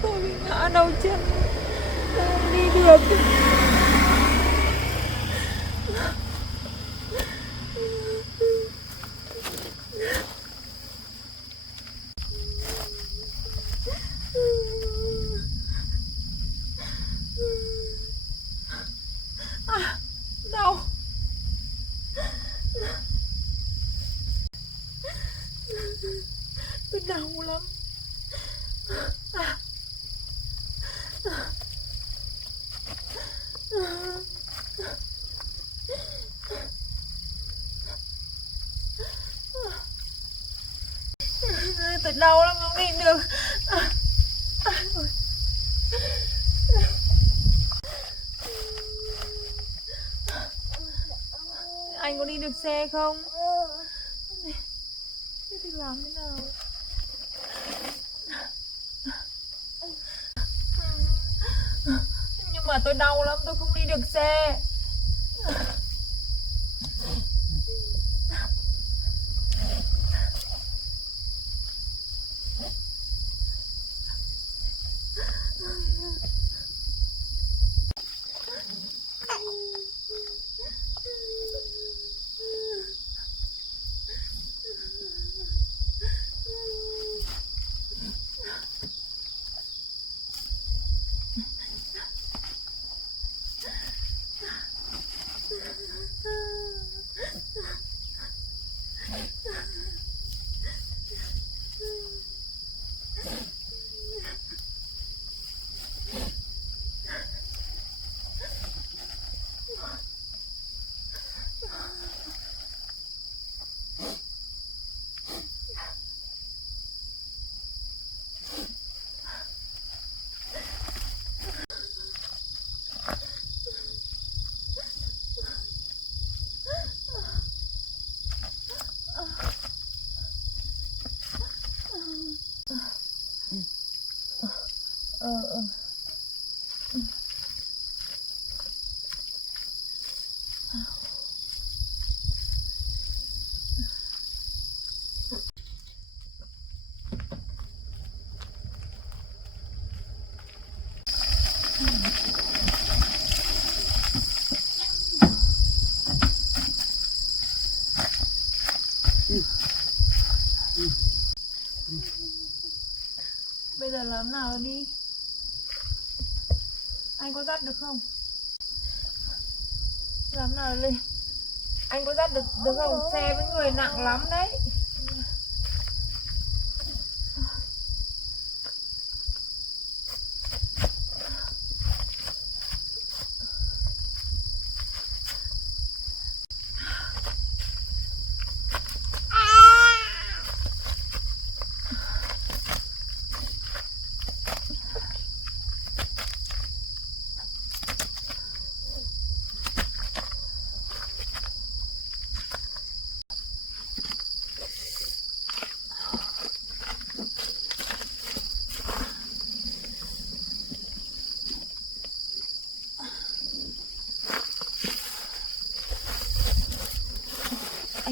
Tôi bị ngã đầu chân. Tôi không đi được. Đau. Tôi đau lắm. Tôi đau lắm không đi được. Anh có đi được xe không? Thế thì làm thế nào? Nhưng mà tôi đau lắm, tôi không đi được xe. Bây giờ làm nào đi? Anh có dắt được không? Làm nào lên? Anh có dắt được không? Xe với người nặng lắm đấy.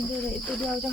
Anh đưa để tôi đeo cho.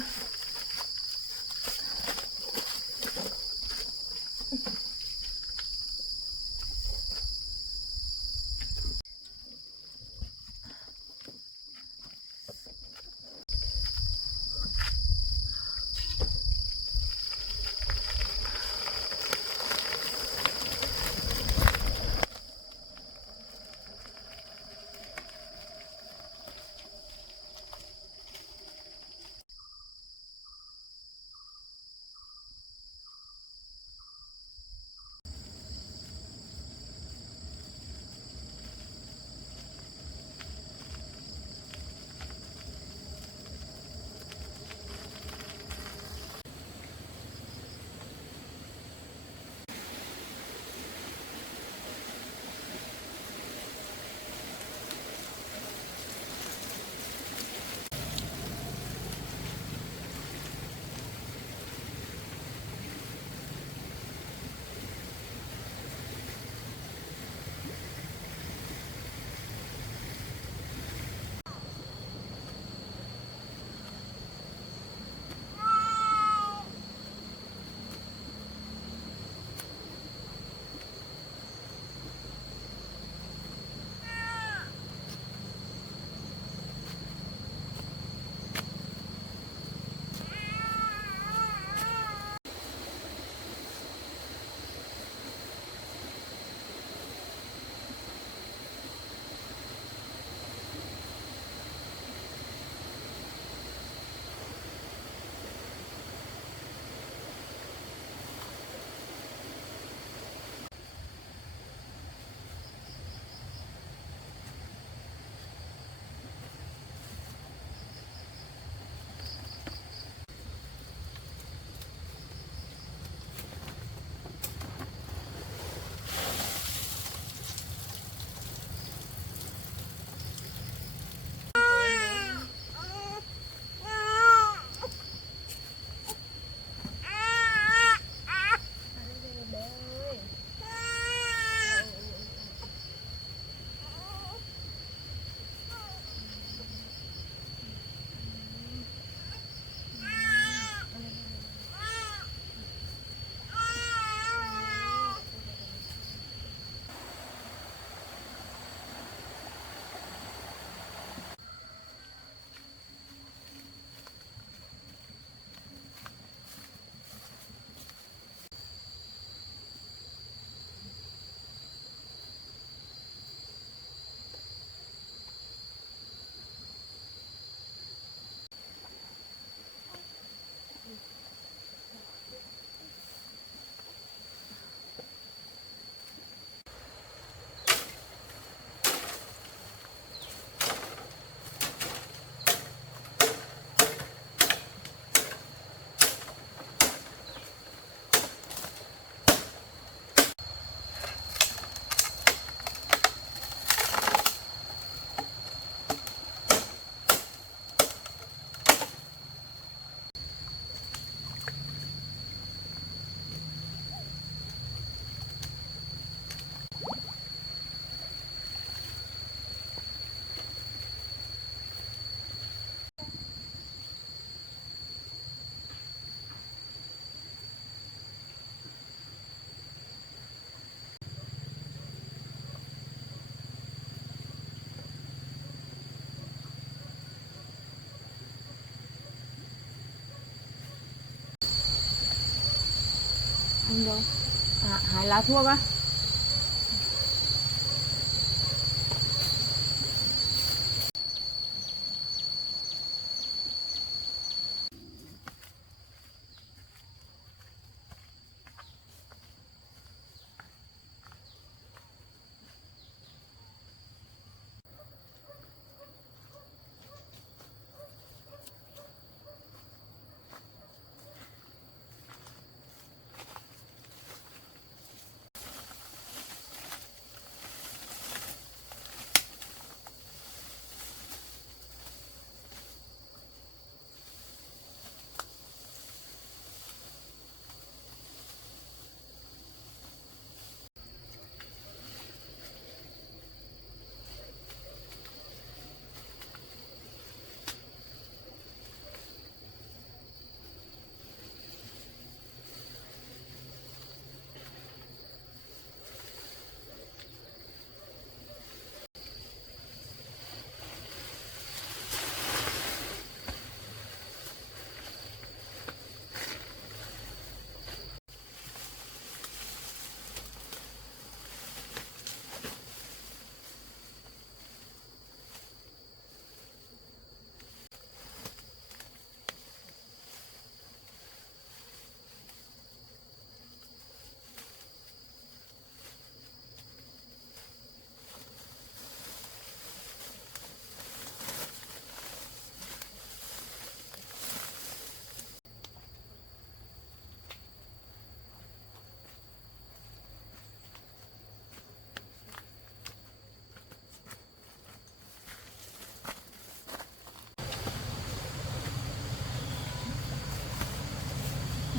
Anh đâu? À, hái lá thuốc á.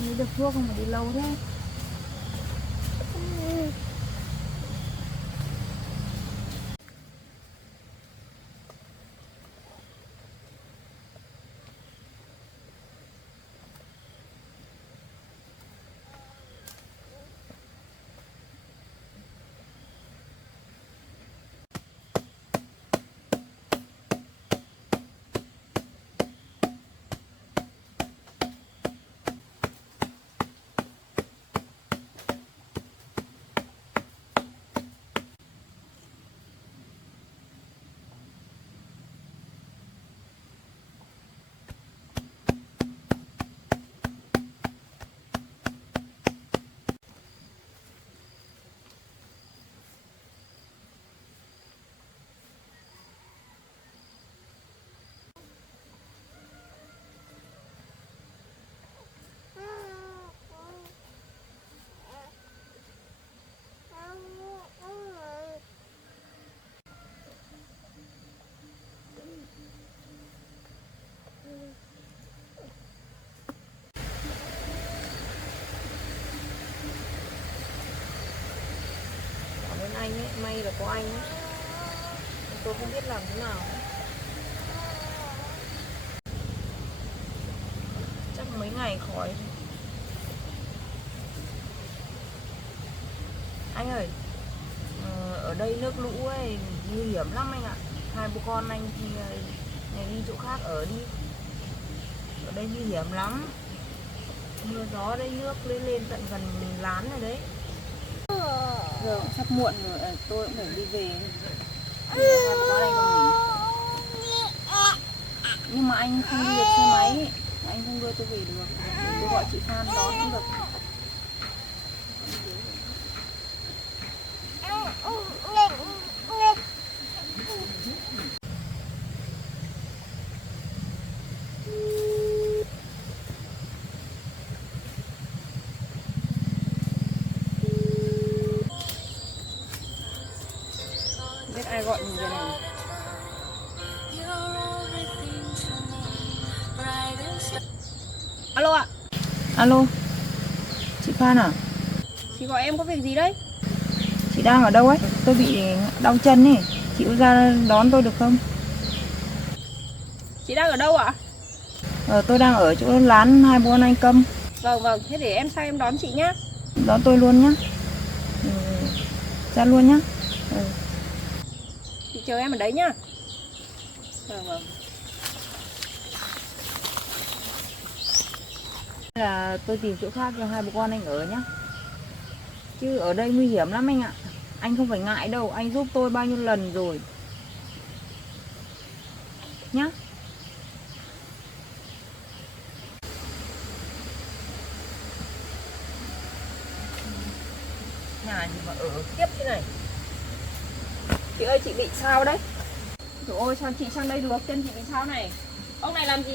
mới được thuốc không mà đi lâu thế. Cảm ơn anh ấy, may là có anh ấy. Tôi không biết làm thế nào. Chắc mấy ngày khỏi. Anh ơi, ở đây nước lũ ấy nguy hiểm lắm anh ạ. Hai bố con anh thì này đi chỗ khác ở đi. Ở đây nguy hiểm lắm. Mưa gió đây, nước lên tận gần lán rồi đấy. Giờ cũng sắp muộn rồi, tôi cũng phải đi về. Hai bố con anh còn nghỉ. Nhưng mà anh không đi được xe máy ấy. Anh không đưa tôi về được. Tôi gọi chị Phan đón cũng được. Biết ai gọi mình giờ này. Alo ạ. Alo, chị Phan à? Chị gọi em có việc gì đấy? Chị đang ở đâu ấy? Tôi bị đau chân ấy. Chị có ra đón tôi được không? Chị đang ở đâu ạ? Tôi đang ở chỗ lán hai bố con anh Câm. Vâng, thế để em sang em đón chị nhá. Đón tôi luôn nhá. Ra luôn nhá. Chị chờ em ở đấy nhá. Vâng. Là tôi tìm chỗ khác cho hai bố con anh ở nhá. Chứ ở đây nguy hiểm lắm anh ạ. Anh không phải ngại đâu, anh giúp tôi bao nhiêu lần rồi. Nhá. Nhà gì mà ở tiếp thế này. Chị ơi, chị bị sao đấy? Trời ơi, sao chị sang đây được? Chân chị bị sao này? Ông này làm gì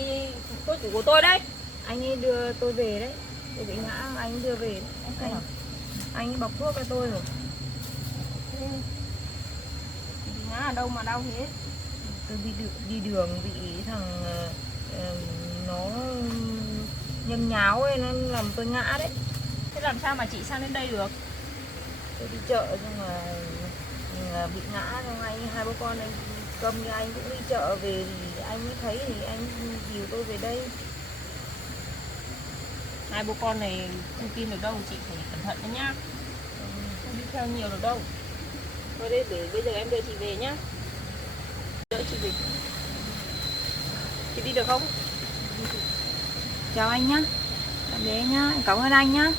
cô chủ của tôi đấy? Anh ấy đưa tôi về đấy. Tôi bị ngã, anh ấy đưa về. Anh ấy bọc thuốc cho tôi rồi. Chị ngã ở đâu mà đau thế? Tôi đi đường bị thằng nó nhân nháo ấy, nó làm tôi ngã đấy. Thế làm sao mà chị sang đến đây được? Tôi đi chợ nhưng mà bị ngã, xong hai bố con anh Câm như anh cũng đi chợ về thì anh mới thấy thì anh dìu tôi về đây. Hai bố con này không tin được đâu, chị phải cẩn thận đấy nhá. Không đi theo nhiều được đâu. Thôi đây, để bây giờ em đưa chị về nhá. Đỡ chị về. Chị đi được không? Chào anh nhá. Tạm biệt nhá. Cảm ơn anh nhá.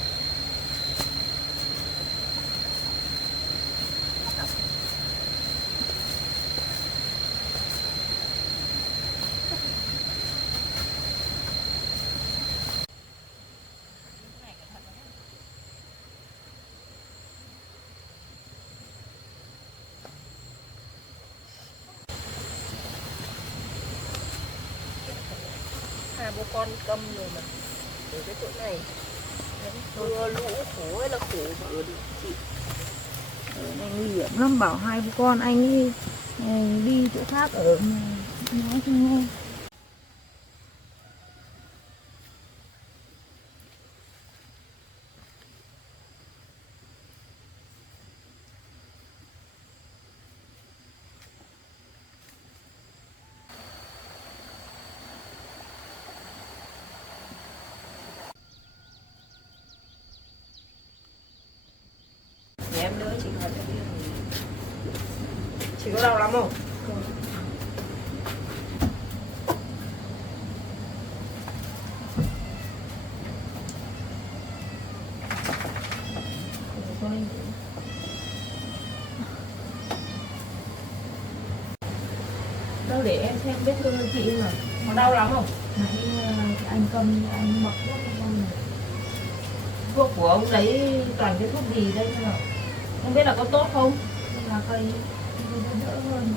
Hai bố con Câm rồi mà ở cái chỗ này mưa lũ khổ ấy là khổ mà ở được chị. Ở đây nguy hiểm lắm, bảo hai bố con anh đi chỗ khác ở mà nói không nghe. Chị có đau lắm không? Đâu để em xem vết thương cho chị mà. Có đau lắm không? Nãy anh cầm anh mặc thuốc cho con này. Thuốc của ông lấy toàn cái thuốc gì đây nào? Không biết là có tốt không? Là cây đỡ hơn.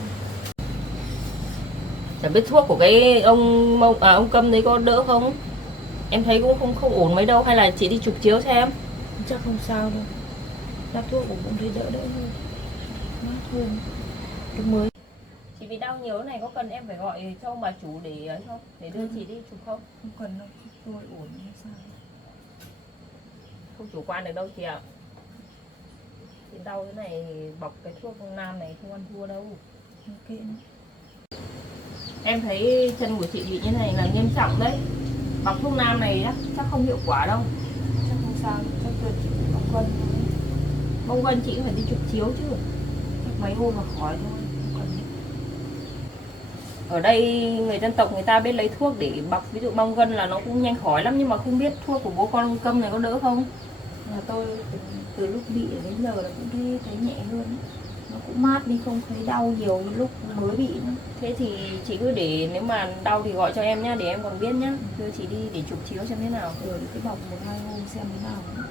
Chẳng biết thuốc của cái ông Câm đấy có đỡ không? Em thấy cũng không ổn mấy đâu, hay là chị đi chụp chiếu xem? Chắc không sao đâu. Đắp thuốc cũng thấy đỡ hơn. Mát hơn. Cái mới. Chị bị đau nhiều này có cần em phải gọi cho ông bà chủ để ấy không? Để đưa chị đi chụp không? Không cần đâu, tôi ổn không sao. Không chủ quan được đâu chị ạ. Chị đau thế này bọc cái thuốc nam này không ăn thua đâu. Ok nữa. Em thấy chân của chị bị như này là nghiêm trọng đấy. Bọc thuốc nam này chắc không hiệu quả đâu. Chắc không sao, chắc tôi chỉ bong gân thôi. Bông gân chị phải đi chụp chiếu chứ. Chắc mấy hôm mà khỏi thôi. Không cần. Ở đây người dân tộc người ta biết lấy thuốc để bọc, ví dụ bong gân là nó cũng nhanh khỏi lắm, nhưng mà không biết thuốc của bố con ông Câm này có đỡ không? Là tôi từ lúc bị đến giờ là cũng thấy nhẹ hơn. Nó cũng mát đi, không thấy đau nhiều như lúc mới bị nữa. Thế thì chị cứ để nếu mà đau thì gọi cho em nhá, để em còn biết nhá. Đưa chị đi để chụp chiếu xem thế nào. Rồi cứ bọc 1-2 hôm xem thế nào nữa.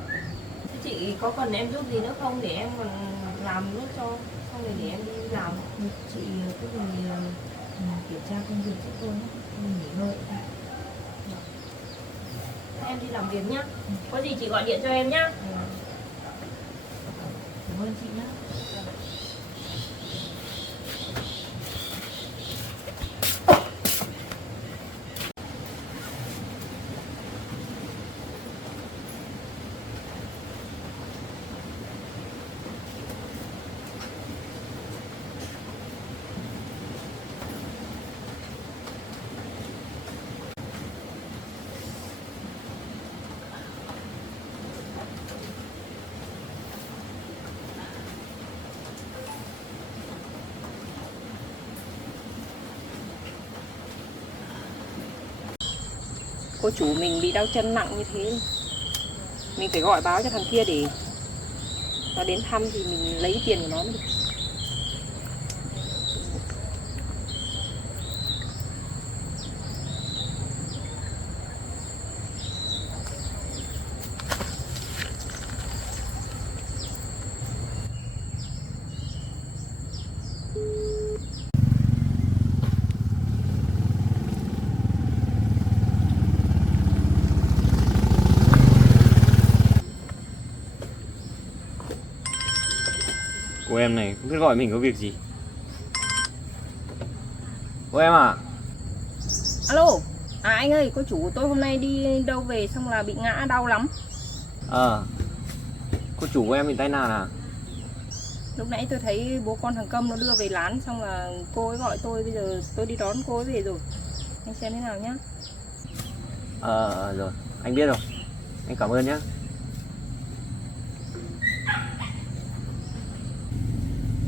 Thế chị có cần em giúp gì nữa không để em còn làm nữa cho, xong rồi để em đi làm. Chị cứ về kiểm tra công việc cho tôi nhé. Em nghỉ ngơi. Em đi làm việc nhá. Có gì chị gọi điện cho em nhá. Cảm ơn chị nhé. Cô chủ mình bị đau chân nặng như thế, mình phải gọi báo cho thằng kia để nó đến thăm thì mình lấy tiền của nó mới được. Cô em này không biết gọi mình có việc gì. Cô em à? Alo, anh ơi, cô chủ tôi hôm nay đi đâu về xong là bị ngã đau lắm. Cô chủ của em bị tai nạn à? Lúc nãy tôi thấy bố con thằng Câm nó đưa về lán, xong là cô ấy gọi tôi, bây giờ tôi đi đón cô ấy về rồi. Anh xem thế nào nhá. Rồi, anh biết rồi. Anh cảm ơn nhé.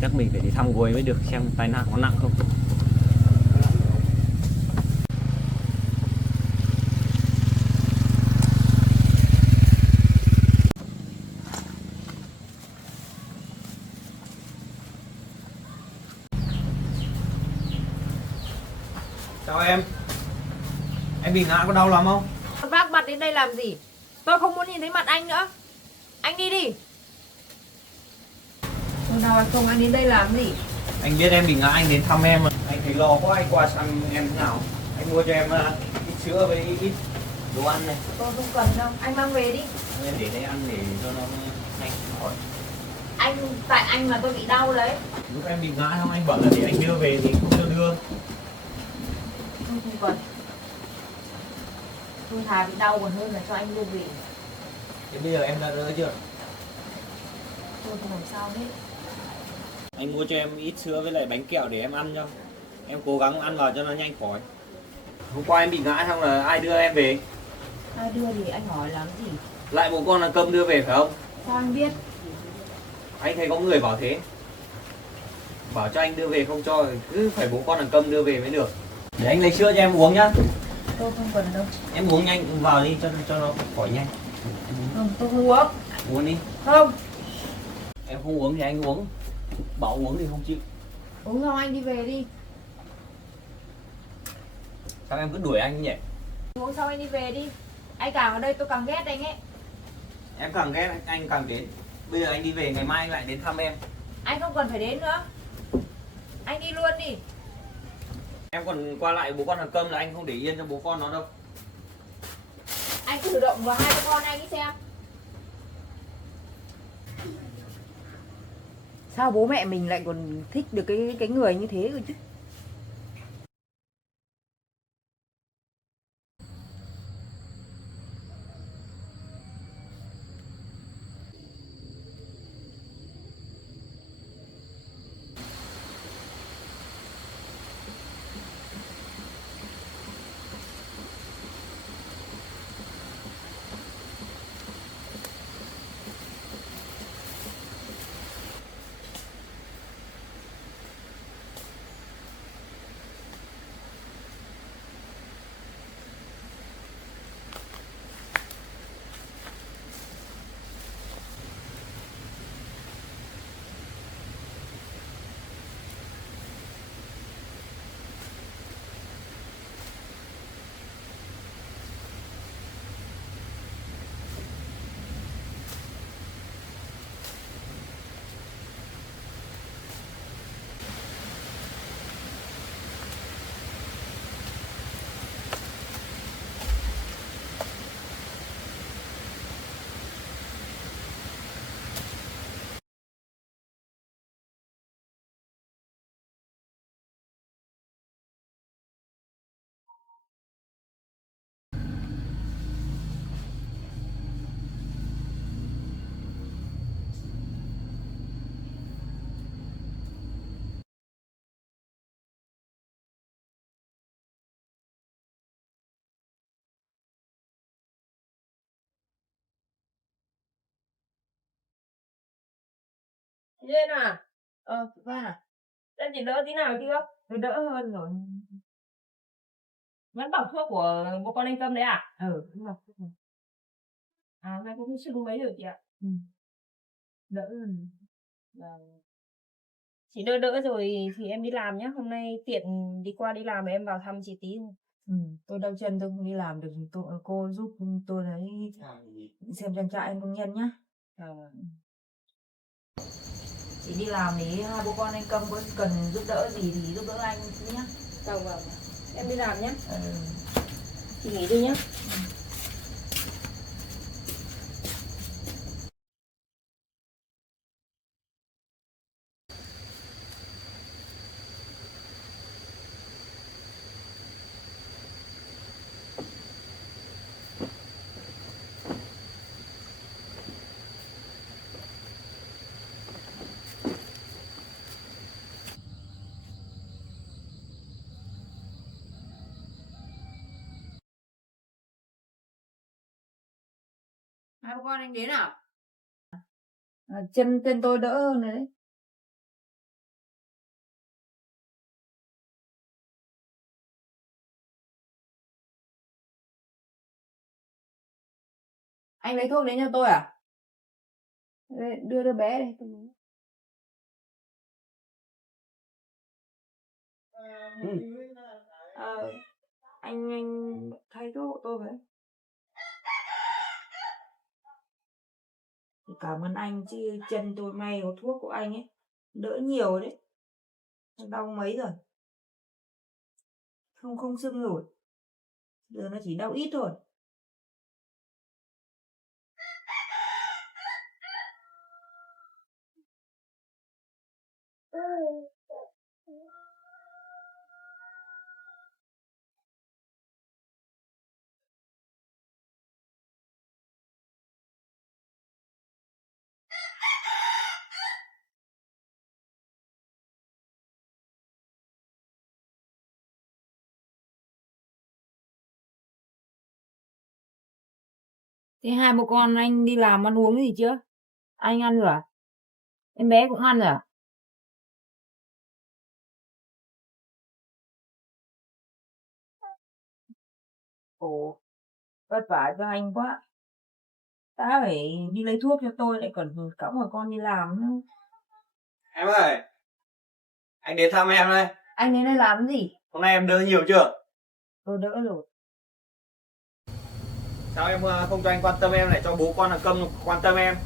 Chắc mình phải đi thăm cô ấy mới được, xem tai nạn có nặng không. Chào em. Em bị ngã có đau lắm không? Vác mặt đến đây làm gì? Tôi không muốn nhìn thấy mặt anh nữa. Anh đi đi. Hôm nào không anh đến đây làm gì? Anh biết em bị ngã, anh đến thăm em mà. Anh thấy lo quá, anh qua xem em thế nào. Anh mua cho em ít sữa với ít đồ ăn này. Tôi không cần đâu, anh mang về đi. Em để đây ăn để cho nó nhanh khỏi. Tại anh mà tôi bị đau đấy. Lúc em bị ngã xong anh bảo là để anh đưa về thì không cho đưa. Tôi không cần. Tôi thà bị đau còn hơn là cho anh đưa về. Thế bây giờ em đã đỡ chưa? Tôi không làm sao hết. Anh mua cho em ít sữa với lại bánh kẹo để em ăn cho. Em cố gắng ăn vào cho nó nhanh khỏi. Hôm qua em bị ngã xong là ai đưa em về? Ai đưa thì anh hỏi làm gì? Lại bố con là Câm đưa về phải không? Sao anh biết? Anh thấy có người bảo thế. bảo cho anh đưa về không cho, cứ phải bố con thằng Câm đưa về mới được. Để anh lấy sữa cho em uống nhá. Tôi không cần đâu. Em uống nhanh vào đi cho nó khỏi nhanh. Không, tôi không uống. Uống đi. Không. Em không uống thì anh uống. Bảo uống thì không chịu. Uống xong anh đi về đi. Sao em cứ đuổi anh nhỉ? Uống xong anh đi về đi. Anh càng ở đây tôi càng ghét anh ấy. Em càng ghét anh càng đến. Bây giờ anh đi về, ngày mai anh lại đến thăm em. Anh không cần phải đến nữa. Anh đi luôn đi. Em còn qua lại bố con thằng Câm là anh không để yên cho bố con nó đâu. Anh thử động vào hai con anh ấy xem. Sao bố mẹ mình lại còn thích được cái người như thế cơ chứ? Lên à? Vâng à? Lên chị đỡ tí nào chưa? Tôi đỡ hơn rồi. Vẫn bằng thuốc của bố con anh Tâm đấy à? Đúng rồi. À, hôm nay cũng sưng mấy rồi chị ạ. Ừ. Đỡ hơn. Vâng. Chị đỡ đỡ rồi thì em đi làm nhé. Hôm nay tiện đi qua đi làm mà em vào thăm chị tí. Ừ. Tôi đau chân tôi không đi làm được thì cô giúp tôi đấy xem trang trại anh công nhân nhá. Chị đi làm thì hai bố con anh Công có cần giúp đỡ gì thì giúp đỡ anh nhé. Vâng. Em đi làm nhé. Ừ. Chị nghỉ đi nhé. Hai bố con anh đến à? Chân chân tôi đỡ hơn rồi đấy. Anh lấy thuốc đến cho tôi à? Đưa đứa bé đây. Anh thay thuốc của tôi với. Cảm ơn anh chứ chân tôi may có thuốc của anh ấy. Đỡ nhiều rồi đấy. Đau mấy rồi. Không sưng rồi. Giờ nó chỉ đau ít thôi. Thế hai bố con anh đi làm ăn uống gì chưa? Anh ăn rồi à? Em bé cũng ăn rồi à? Ồ, vất vả cho anh quá. Ta phải đi lấy thuốc cho tôi lại còn cõng vào con đi làm nữa. Em ơi, anh đến thăm em đây. Anh đến đây làm cái gì? Hôm nay em đỡ nhiều chưa? Tôi đỡ rồi. Sao em không cho anh quan tâm em, lại cho bố con là Câm quan tâm em?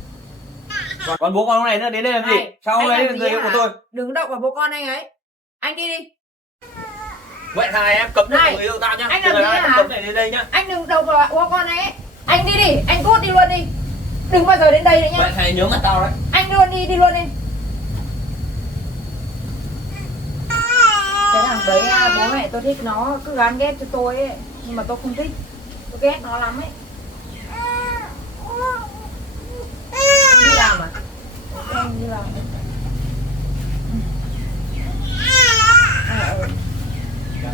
Còn bố con lúc này nữa đến đây làm gì? Này, Sao hôm anh nay làm người gì yêu của hả? tôi? Đừng động vào bố con anh ấy. Anh đi đi. Vậy thằng này em cấm được Này, người yêu tao nhá. anh Từ làm gì nay em hả? cấm này đến đây nhá. Anh đừng động vào bố con anh ấy. Anh đi đi, anh cút đi luôn đi. Đừng bao giờ đến đây nữa nhá. Vậy thằng này nhớ mặt tao đấy. Anh luôn đi, đi luôn đi. Cái thằng đấy bố mẹ tôi thích nó cứ gán ghép cho tôi ấy, nhưng mà tôi không thích, tôi ghét nó lắm ấy. Anh đi làm à? Ok, anh đi làm.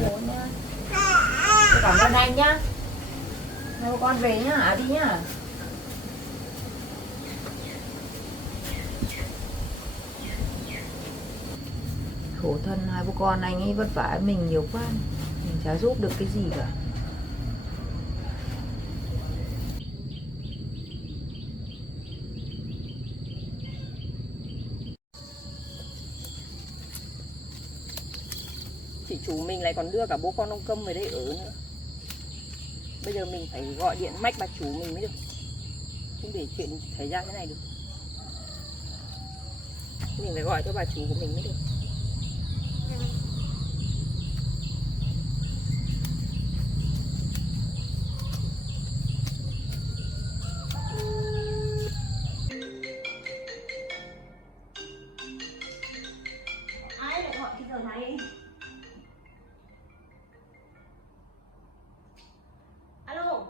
Bố nhá. Tôi cảm ơn anh nhá. Thôi con về nhá, đi nhá. Khổ thân hai bố con anh ấy vất vả mình nhiều quá, mình chả giúp được cái gì cả. Chị chủ mình lại còn đưa cả bố con ông Câm về đây ở nữa. Bây giờ mình phải gọi điện mách bà chủ mình mới được, không để chuyện xảy ra thế này được. Mình phải gọi cho bà chủ của mình mới được. Ai lại gọi cái giờ này? Alo.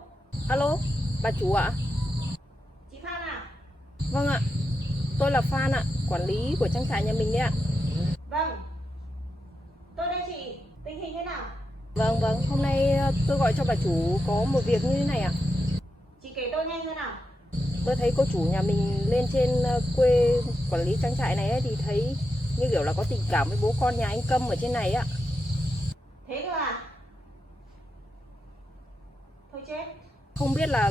Alo, bà chủ ạ? Chị Phan à? Vâng ạ. Tôi là Phan ạ, quản lý của trang trại nhà mình đấy ạ. Vâng, tôi đây chị, tình hình thế nào? Vâng, vâng, hôm nay tôi gọi cho bà chủ có một việc như thế này ạ. Chị kể tôi nghe xem nào. Tôi thấy cô chủ nhà mình lên trên quê quản lý trang trại này ấy, thì thấy như kiểu là có tình cảm với bố con nhà anh Câm ở trên này ạ. Thế cơ à? Thôi chết. Không biết là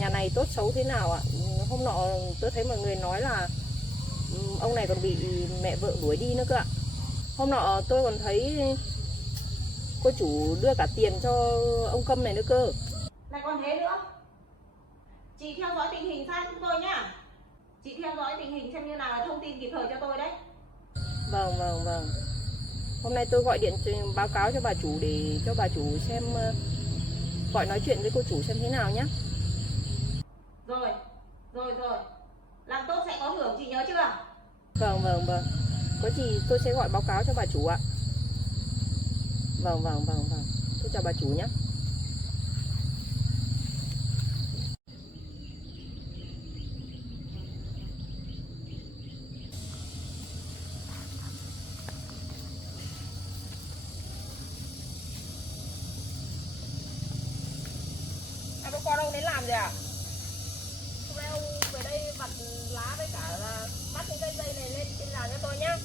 nhà này tốt xấu thế nào ạ. Hôm nọ tôi thấy mọi người nói là ông này còn bị mẹ vợ đuổi đi nữa cơ ạ. Hôm nọ tôi còn thấy cô chủ đưa cả tiền cho ông Câm này nữa cơ. Lại còn thế nữa. Chị theo dõi tình hình sát chúng tôi nhá. Chị theo dõi tình hình xem như nào là thông tin kịp thời cho tôi đấy. Vâng, vâng, vâng. Hôm nay tôi gọi điện báo cáo cho bà chủ để cho bà chủ xem, gọi nói chuyện với cô chủ xem thế nào nhé. Rồi. Làm tốt sẽ có hưởng, chị nhớ chưa? Vâng, vâng, vâng. Có gì tôi sẽ gọi báo cáo cho bà chủ ạ. Vâng, vâng, vâng, vâng. Tôi chào bà chủ nhé. Bố con ông đến làm rồi à? Hôm nay ông về đây vặt lá với cả là bắt những cây dây này lên trên làng cho tôi nhá.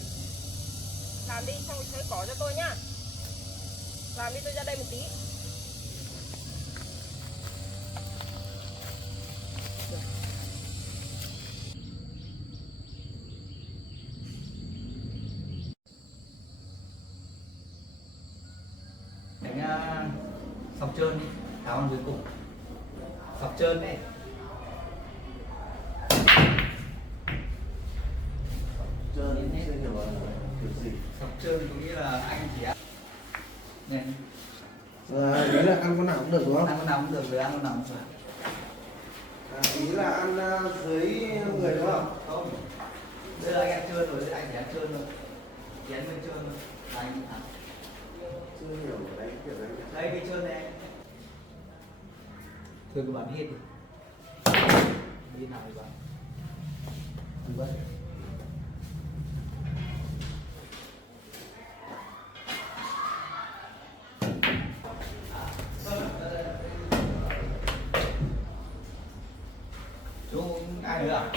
Làm đi xong xới cỏ cho tôi nhá. Làm đi, tôi ra đây một tí. Đánh sọc trơn đi, tháo con cuối cùng. Sọc trơn đấy. Trơn đến hết kiểu gì? Sọc trơn có nghĩa là anh chỉ ăn. Nè. Ý là ăn con nào cũng được đúng không? Ăn con nào cũng được, rồi ăn con nào cũng được. Ý là ăn dưới người đúng không? Không. Bây giờ anh ăn trơn rồi, anh chỉ ăn trơn thôi. Chỉ ăn bên trơn thôi. Là anh thắng. Chưa hiểu ở đấy kiểu đấy. Đây cái trơn này. Thôi cứ bắn hết đi. Đi nào thì bắn. Đi bắn. Chú ai nữa à?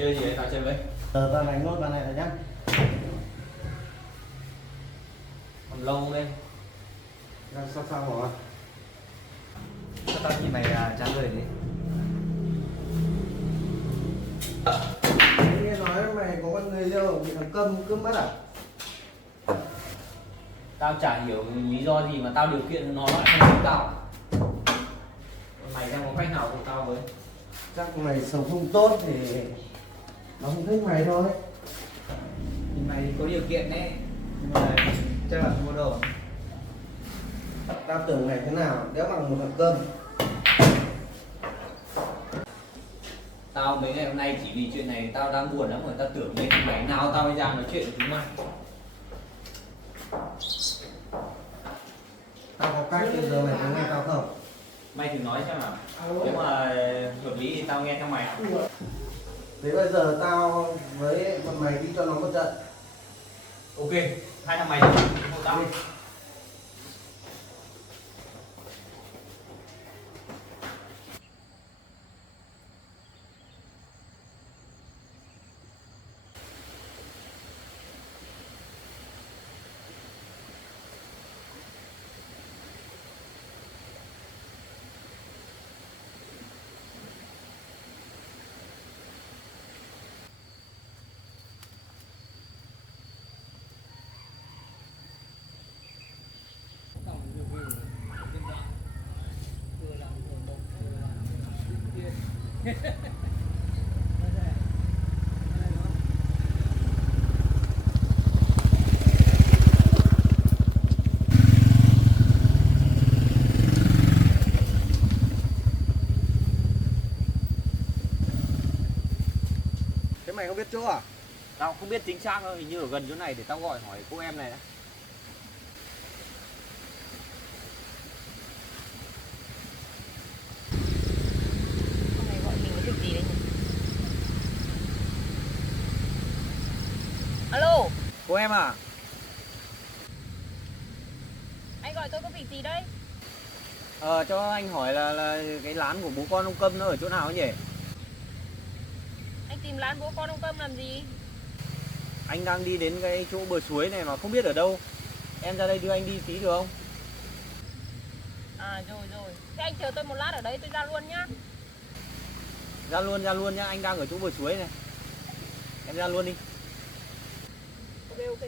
chơi gì đấy, tao chơi với. Bà này nốt bà này là nhá. Còn lâu không đây? Đang sao rồi? Sao tao nhìn mày trả lời đi. Nghe nói mày có con người yêu bị thằng cơm mất à? Tao chả hiểu lý do gì mà tao điều kiện nó lại không thích tao. Mày đang có cách nào của tao với? Chắc mày sống không tốt thì nó không thích mày thôi. Thì mày có điều kiện đấy, nhưng mà chắc là không có đồ. Tao tưởng mày thế nào, đéo bằng một thằng cơm. Tao mấy ngày hôm nay chỉ vì chuyện này tao đang buồn lắm rồi, tao tưởng đến ngày nào tao mới ra nói chuyện với chúng mày. Tao có cách bây giờ mày có nghe tao không? Mày thử nói xem nào. Nếu mà hợp lý thì tao nghe theo mày. Thế bây giờ tao với bọn mày đi cho nó một trận. Ok, hai thằng mày đi, một tao đi. Thế mày không biết chỗ à? Tao không biết chính xác đâu, hình như ở gần chỗ này, để tao gọi hỏi cô em này đã. Con này gọi mình có việc gì đấy nhỉ? Alo, Cô em à? anh gọi tôi có việc gì đấy? Cho anh hỏi là cái lán của bố con ông Câm nó ở chỗ nào ấy nhỉ? Anh tìm lán bố con ông Câm làm gì? Anh đang đi đến cái chỗ bờ suối này mà không biết ở đâu. Em ra đây đưa anh đi tí được không? À rồi. Thế anh chờ tôi một lát ở đấy, tôi ra luôn nhá. Ra luôn nhá, anh đang ở chỗ bờ suối này. Em ra luôn đi. Ok.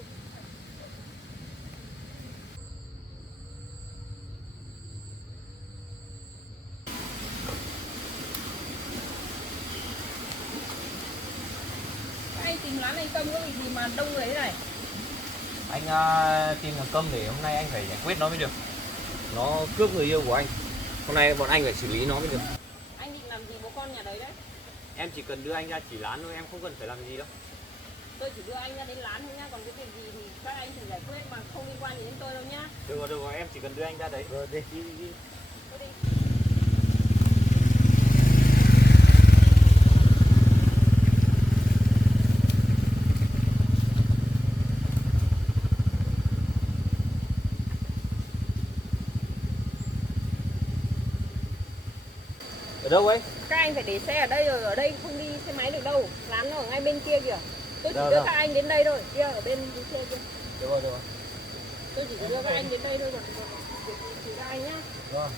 Anh tìm lán anh Tâm có việc gì mà đông người thế này? Anh tìm thằng Câm để hôm nay anh phải giải quyết nó mới được. Nó cướp người yêu của anh. Hôm nay bọn anh phải xử lý nó mới được. Anh định làm gì bố con nhà đấy đấy? Em chỉ cần đưa anh ra chỉ lán thôi, em không cần phải làm gì đâu. Tôi chỉ đưa anh ra đến lán thôi nhá, còn cái việc gì thì các anh thử giải quyết mà không liên quan gì đến tôi đâu nhá. Được rồi, em chỉ cần đưa anh ra đấy. Rồi đi. Đi. Tôi đi. Ở đâu ấy? Các anh phải để xe ở đây rồi, ở đây không đi xe máy được đâu. Lán nó ở ngay bên kia kìa. Tôi chỉ Đâu, đưa đâu? các anh đến đây thôi, kia ở bên xe kia. Được rồi. Tôi chỉ đưa các anh đến đây thôi, còn việc gì thì các anh nhá. Rồi.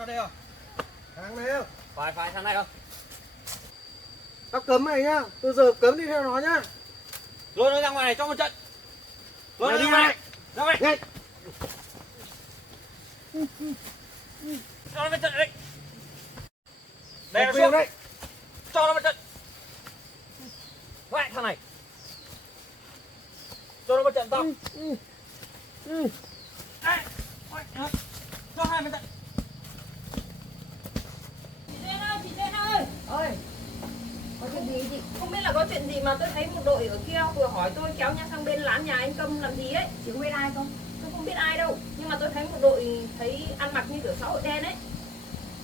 nó đây không? Thằng này không? Phải thằng này không? Tao cấm mày nhá, từ giờ cấm đi theo nó nhá. Lôi nó ra ngoài này cho một trận. Lôi nó Mày ra đi ngoài ngay. này. Ra ngoài. Ngay. Cho nó một trận đây. Đè nó Mày xuống. đây. Cho nó một trận. Lại thằng này. Cho nó một trận tao. Đây. Ôi, cho hai một trận. Chị Duyên ơi. Ơi. Có chuyện gì chị? Không biết là có chuyện gì mà tôi thấy một đội ở kia vừa hỏi tôi kéo nhau sang bên lán nhà anh Công làm gì ấy. Chị có biết ai không? Tôi không biết ai đâu. Nhưng mà tôi thấy một đội thấy ăn mặc như kiểu xã hội đen ấy.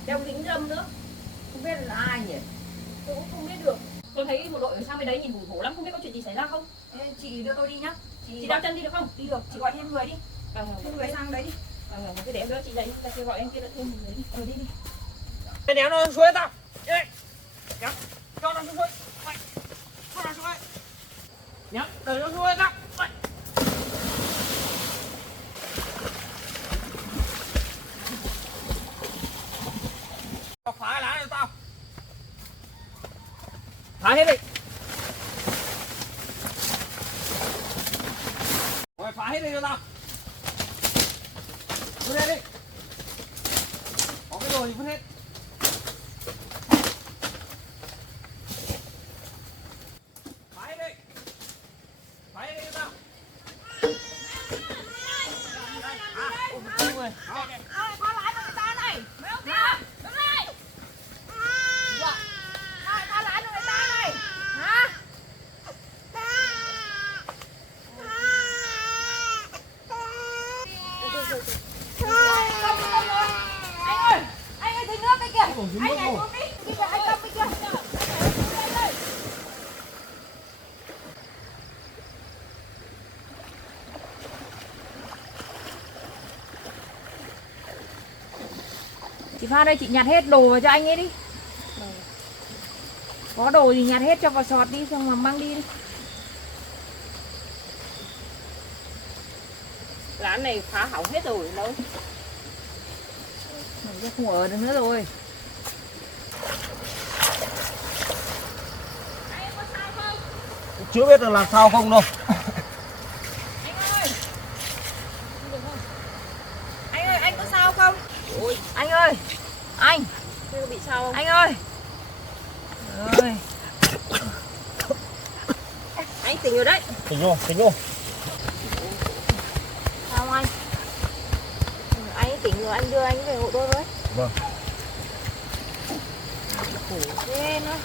Đeo kính râm nữa. Không biết là ai nhỉ? Tôi cũng không biết được. Tôi thấy một đội ở sang bên đấy nhìn bủn rủn lắm, không biết có chuyện gì xảy ra không? Ê, chị đưa tôi đi nhá. Chị đeo chân đi được không? Đi được, chị gọi thêm người đi. Vâng, Thêm người sang đấy đi. cứ để em đỡ chị dậy, ta kêu gọi em kia đỡ thêm người đi. Đi đi. Mày đéo nó xuống tao. Đây. Kéo. Cho nó xuống suối. Mày. Cho nó xuống đây. Nhá, đẩy nó xuống đây tao. Mày. Tao phá lá cho tao. Phá hết đi. Mày phá hết đi cho tao. Vứt hết đi. Có cái đồ thì vứt hết. Phá hết đi. Phá hết đi cho tao. Phá lái cho người ta này. Mấy ông kia. Đứng lại. Ai phá lái cho người ta này. Hả? Anh ơi, thấy nước cái kìa. Anh nhảy xuống đi. Đi về anh Công đi kìa. Chị Pha đây, chị nhặt hết đồ vào cho anh ấy đi. Có đồ gì nhặt hết cho vào sọt đi, xong mà mang đi đi. Lán này phá hỏng hết rồi đâu. Mình sẽ không ở được nữa rồi. Chưa biết là làm sao không đâu. Anh ơi, anh có sao không? Ôi, anh ơi. Anh. Tôi có bị sao không? Anh ơi. Ơi. Anh tỉnh rồi đấy. Tỉnh vô. Sao anh? Anh ấy tỉnh rồi, anh đưa anh về hộ tôi với. Vâng. Khổ ghê nữa.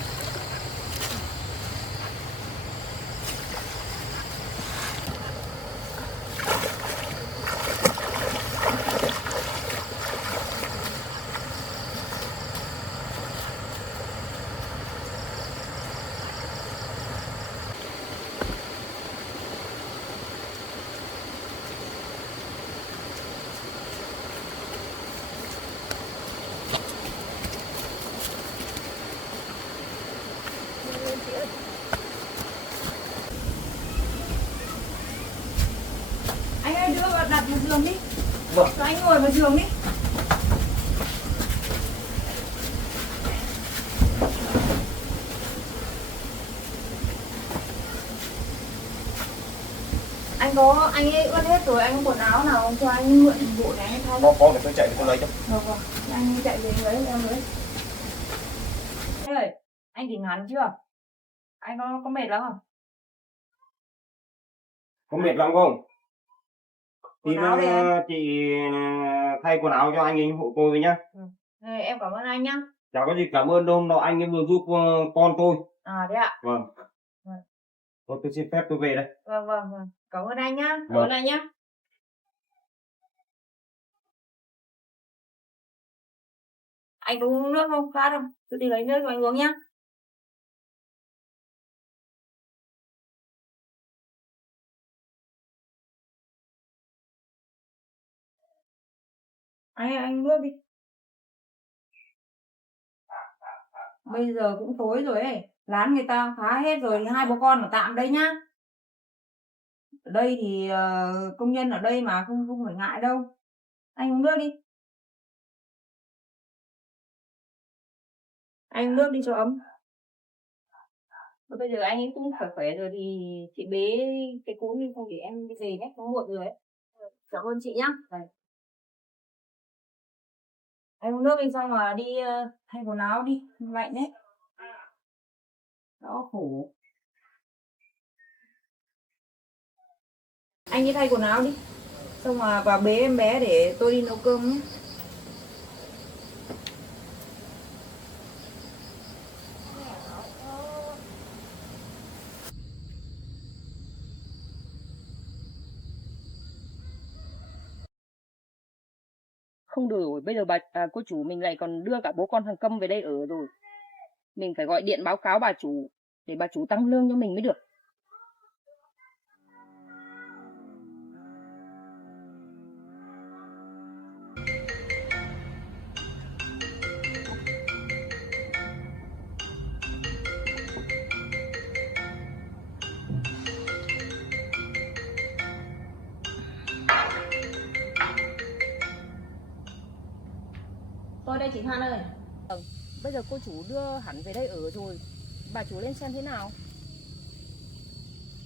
Anh ơi, đưa vào đặt vào giường đi. Vâng. Cho anh ngồi vào giường đi. Anh ấy ướt hết rồi, anh có quần áo nào không cho anh mượn bộ này anh thay? Có để tôi chạy để tôi lấy cho. Vâng, anh chạy về lấy em lấy. Anh ơi, anh tỉnh hẳn chưa? Anh có mệt lắm không? Có mệt lắm không? Quần Thì áo đây anh. chị thay quần áo cho anh ấy hộ tôi với nhá. Này, em cảm ơn anh nhá. Chả có gì cảm ơn đâu, nó anh ấy vừa giúp con tôi. À thế ạ. Vâng. Vâng. Thôi tôi xin phép tôi về đây. Vâng. Cảm ơn anh nhá. Cảm Vâng. ơn anh nhá. Anh có uống nước không? Khát không? Tôi đi lấy nước cho anh uống nhá. Anh nước đi. Bây giờ cũng tối rồi ấy. Lán người ta phá hết rồi thì hai bố con ở tạm đây nhá. Ở đây thì công nhân ở đây mà không phải ngại đâu. Anh uống nước đi. Anh uống nước đi cho ấm. Bây giờ anh ấy cũng khỏe khỏe rồi thì chị bế cái cún đi, không để em đi về nhé, nó muộn rồi ấy. Cảm ơn chị nhá. Anh uống nước đi xong mà đi thay quần áo đi, lạnh đấy. Đó khổ. Anh đi thay quần áo đi. Xong mà vào bế em bé để tôi đi nấu cơm nhé. Không được rồi, bây giờ cô chủ mình lại còn đưa cả bố con thằng Câm về đây ở rồi. Mình phải gọi điện báo cáo bà chủ để bà chủ tăng lương cho mình mới được. Tôi đây chị Hoan ơi. Bây giờ cô chủ đưa hẳn về đây ở rồi, bà chủ lên xem thế nào.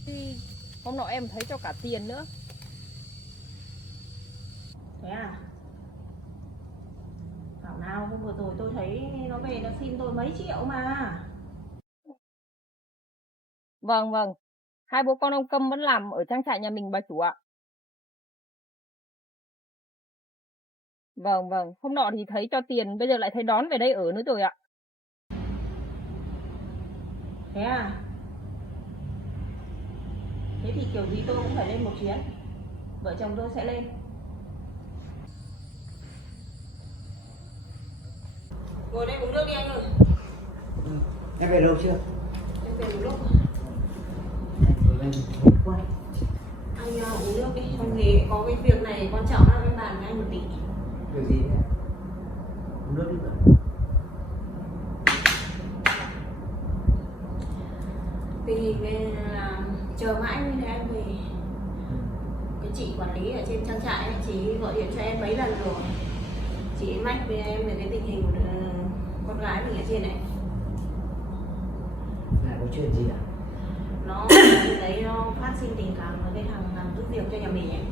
Thì hôm nọ em thấy cho cả tiền nữa. Thế à? Thảo nào hôm vừa rồi tôi thấy nó về nó xin tôi mấy triệu mà. Vâng, hai bố con ông Câm vẫn làm ở trang trại nhà mình bà chủ ạ. Vâng, hôm nọ thì thấy cho tiền, bây giờ lại thấy đón về đây ở nữa rồi ạ. Thế à? Thế thì kiểu gì tôi cũng phải lên một chuyến. Vợ chồng tôi sẽ lên. Ngồi đây uống nước đi anh ơi. Em về đâu chưa? Em về một lúc. Em quá. Anh uống nước đi. Không thì có cái việc này quan trọng lắm, em bàn với anh một tí. Việc gì thế? Uống nước đi vậy. Tình hình này là chờ mãi mới thấy anh về. Cái chị quản lý ở trên trang trại ấy, chị gọi điện cho em mấy lần rồi. Chị mách với em về cái tình hình con gái mình ở trên này. Lại có chuyện gì à? Nó đấy nó phát sinh tình cảm với cái thằng làm giúp việc cho nhà mình ấy.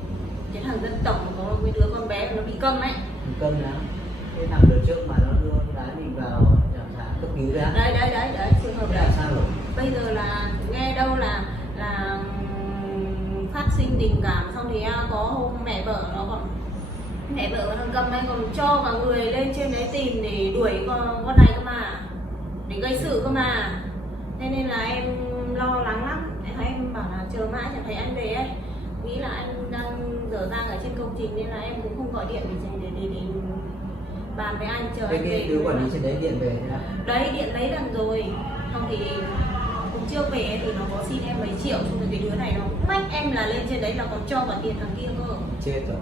Cái thằng dân tộc có cái đứa con bé nó bị câm ấy. Cân đó. Cái thằng đợt trước mà nó đưa con gái mình vào trạm xã cấp cứu đấy á. Đấy trường hợp đấy. Sao rồi? Bây giờ là nghe đâu là phát sinh tình cảm, xong thì có hôm mẹ vợ và thằng Câm ấy còn cho cả người lên trên đấy tìm để đuổi con này cơ mà, để gây sự cơ mà. Thế nên là em lo lắng lắm. Em bảo là chờ mãi chẳng thấy anh về ấy, nghĩ là anh đang dở dang ở trên công trình nên là em cũng không gọi điện để bàn với anh chờ anh về. Cái đứa quản lý trên đấy điện về thế nào? Đấy điện mấy lần rồi, không thì hôm trước về thì nó có xin em mấy triệu, xong rồi cái đứa này nó mách em là lên trên đấy là còn cho cả tiền thằng kia cơ. Chết rồi.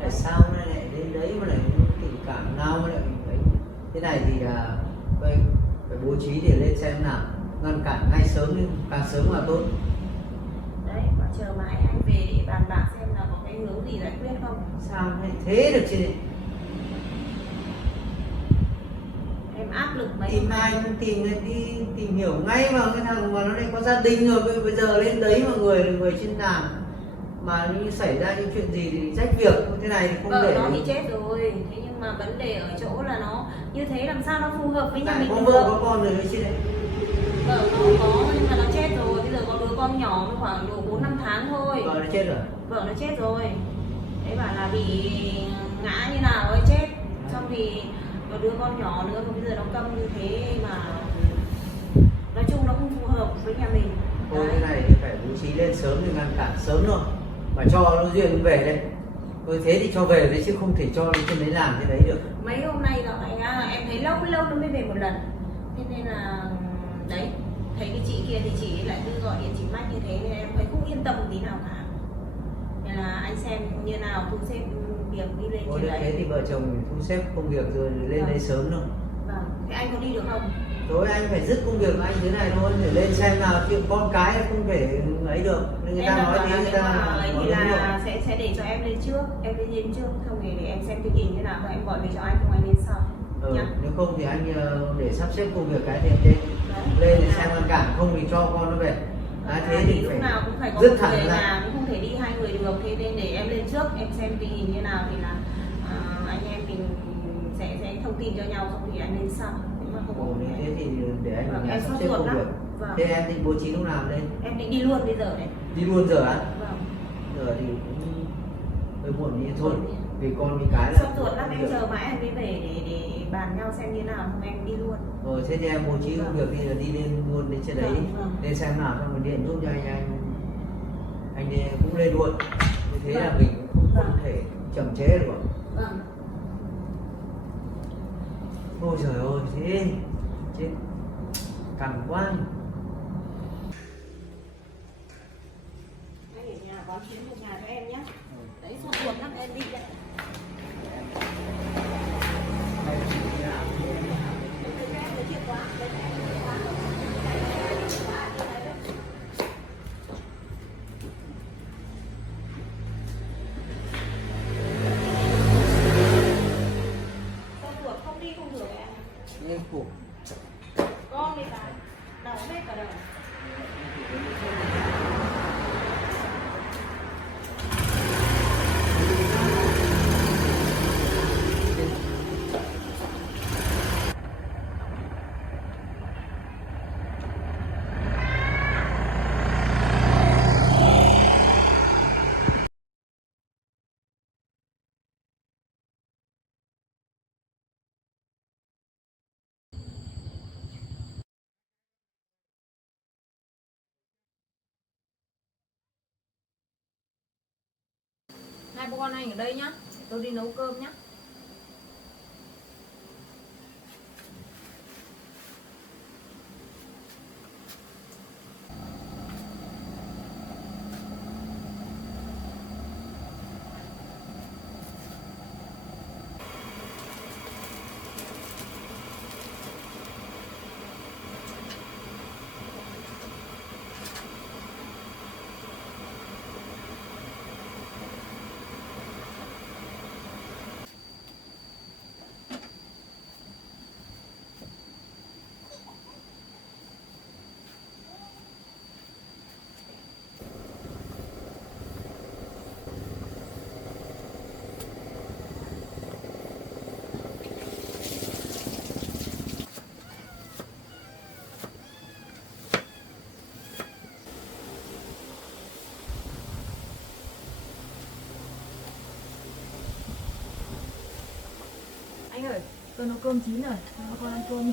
Tại sao nó lại đến đấy mà lại tình cảm nào mà lại ấy? Thế này thì là phải bố trí để lên xem nào, ngăn cản ngay sớm đi, càng sớm càng tốt. Đấy, mà chờ mãi anh về để bàn bạc xem là có cái hướng gì giải quyết không. Sao lại thế được chứ? Em áp lực mấy Tìm ai không tìm thì đi tìm hiểu ngay mà cái thằng mà nó lại có gia đình rồi, bây giờ lên đấy mà người trên làm mà như xảy ra những chuyện gì thì trách việc thế này thì không vợ để nó được. thì chết rồi, thế nhưng mà vấn đề ở chỗ là nó như thế làm sao nó phù hợp với nhà mình Có được. vợ có con rồi đấy chứ đấy. Vợ nó có nhưng mà nó chết rồi, bây giờ có đứa con nhỏ khoảng độ 4-5 tháng thôi. Vợ nó chết rồi. Vợ nó chết rồi. Thế bảo là bị ngã như nào ấy chết. Xong thì có đứa con nhỏ nữa mà bây giờ nó câm như thế mà nói chung nó không phù hợp với nhà mình. Thôi cái này thì phải bố trí lên sớm thì ngăn cản sớm rồi. Mà cho nó duyên về đây. Thôi thế thì cho về đấy chứ không thể cho nó trên đấy làm thế đấy được. Mấy hôm nay là em thấy lâu nó mới về một lần. Thế nên là đấy, thấy cái chị kia thì chị lại cứ gọi điện chị mách như thế nên em thấy không yên tâm một tí nào cả. Nên là anh xem như nào thu xếp việc đi lên Thôi trên thế đấy. thì vợ chồng mình thu xếp công việc rồi lên đấy sớm thôi. Vâng, thế anh có đi được không? Thôi anh phải dứt công việc của anh thế này thôi để lên xem nào, chuyện con cái không thể ấy được. Nên người Em ta đang nói bảo thế là người ta ấy nói thì đúng rồi. là sẽ để cho em lên trước, em lên trước, không thì để em xem tình hình như nào và em gọi về cho anh, không anh lên sau. nhá. Nếu không thì anh để sắp xếp công việc cái thì em lên để xem ngăn cản, không thì cho con nó về. Thế thì lúc nào cũng phải có dứt một thẳng người ra. nhà, cũng không thể đi hai người được. Thế nên để em lên trước, em xem tình hình như nào thì là anh em mình sẽ thông tin cho nhau, không thì anh lên sau. Nếu mà không Ồ, thế thì để anh ở nhà em sắp sốt xếp ruột công lắm. việc. Vâng. Thế em định bố trí lúc nào lên? Em định đi luôn bây giờ đấy. Đi luôn giờ á? Vâng. Giờ thì cũng hơi muộn đi thôi. Vì con với cái là Sốt ruột lắm, em chờ mãi em mới về để bàn nhau xem như nào, không em đi luôn. Rồi thế thì em bố trí công việc thì là đi lên luôn đến trên đấy, Vâng. lên xem nào xong rồi điện giúp cho anh đi cũng lên luôn. Như thế là mình cũng không thể chậm chế được. Vâng. Ôi trời ơi, thế chết cằn quá. Anh ở nhà quán chiến một nhà cho em nhé. Đấy, sốt ruột lắm, em đi đây. Em khổ. Con đi vào, đầu hết cả đầu. Hai bố con anh ở đây nhá, tôi đi nấu cơm nhá. Anh ơi, tôi nấu cơm chín rồi, cho con ăn cơm đi.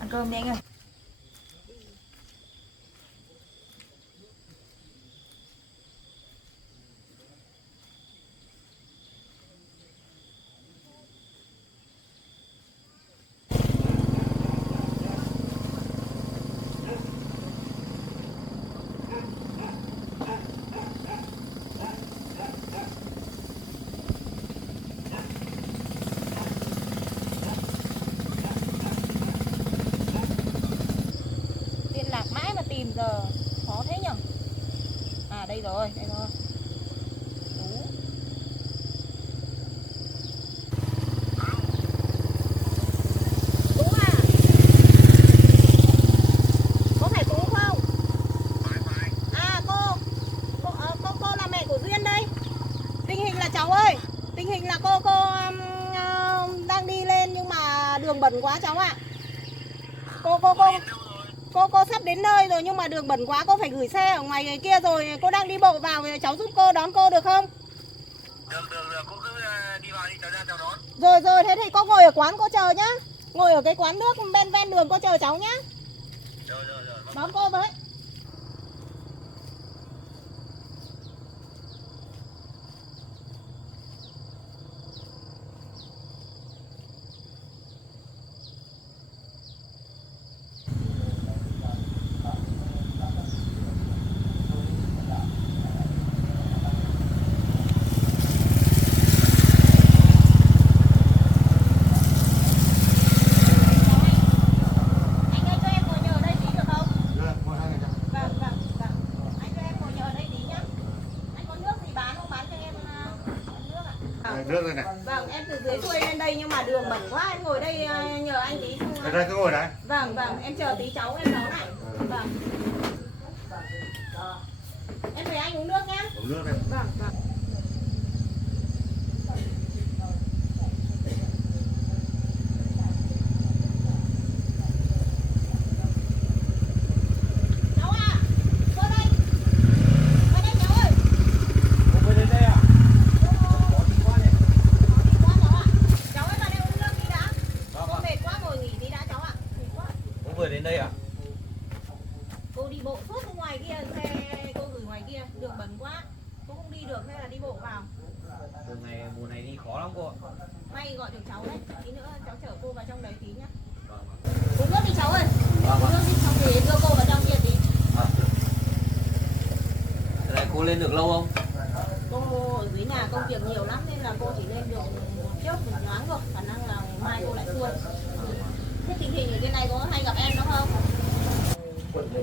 Ăn cơm đi anh ơi. Liên lạc mãi mà tìm giờ khó thế nhở. À đây rồi, đây rồi. Tú. Tú à? Có phải Tú không? À cô là mẹ của Duyên đây. Tình hình là cháu ơi, tình hình là cô đang đi lên nhưng mà đường bẩn quá cháu ạ. Cô sắp đến nơi rồi nhưng mà đường bẩn quá, cô phải gửi xe ở ngoài kia rồi, cô đang đi bộ vào, cháu giúp cô đón cô được không? Được, cô cứ đi vào đi, cháu ra cháu đón. Rồi, thế thì cô ngồi ở quán cô chờ nhá. Ngồi ở cái quán nước ven đường cô chờ cháu nhá. Rồi. Đón cô với. đường bẩn quá, em ngồi đây nhờ anh tí. Đây cứ ngồi đấy. Vâng, em chờ tí cháu em nấu này. Vâng. Em mời anh uống nước nhá. Uống nước đây. Vâng. Cháu à, vô đây. Vào đây cháu ơi. Cô mới đến đây à? Có đi quá cháu ạ. Cháu ơi vào đây uống nước đi đã. Cô mệt quá ngồi nghỉ đi đã cháu ạ. Mệt quá. Cô vừa đến đây à? Cô đi bộ suốt ra ngoài kia, xe cô gửi ngoài kia, đường bẩn quá. Cô không đi được hay là đi bộ vào. Đường này mùa này đi khó lắm cô ạ. May gọi được cháu đấy, tí nữa cháu chở cô vào trong đấy tí nhá. Vâng. Uống nước đi cháu ơi. Vâng. Uống nước đi cháu thì đưa cô vào trong kia tí. Cái này cô lên được lâu không? Cô ở dưới nhà công việc nhiều lắm nên là cô chỉ lên được trước một thoáng thôi, khả năng là ngày mai cô lại xuôi. Thế tình hình ở trên này có hay gặp em đó không?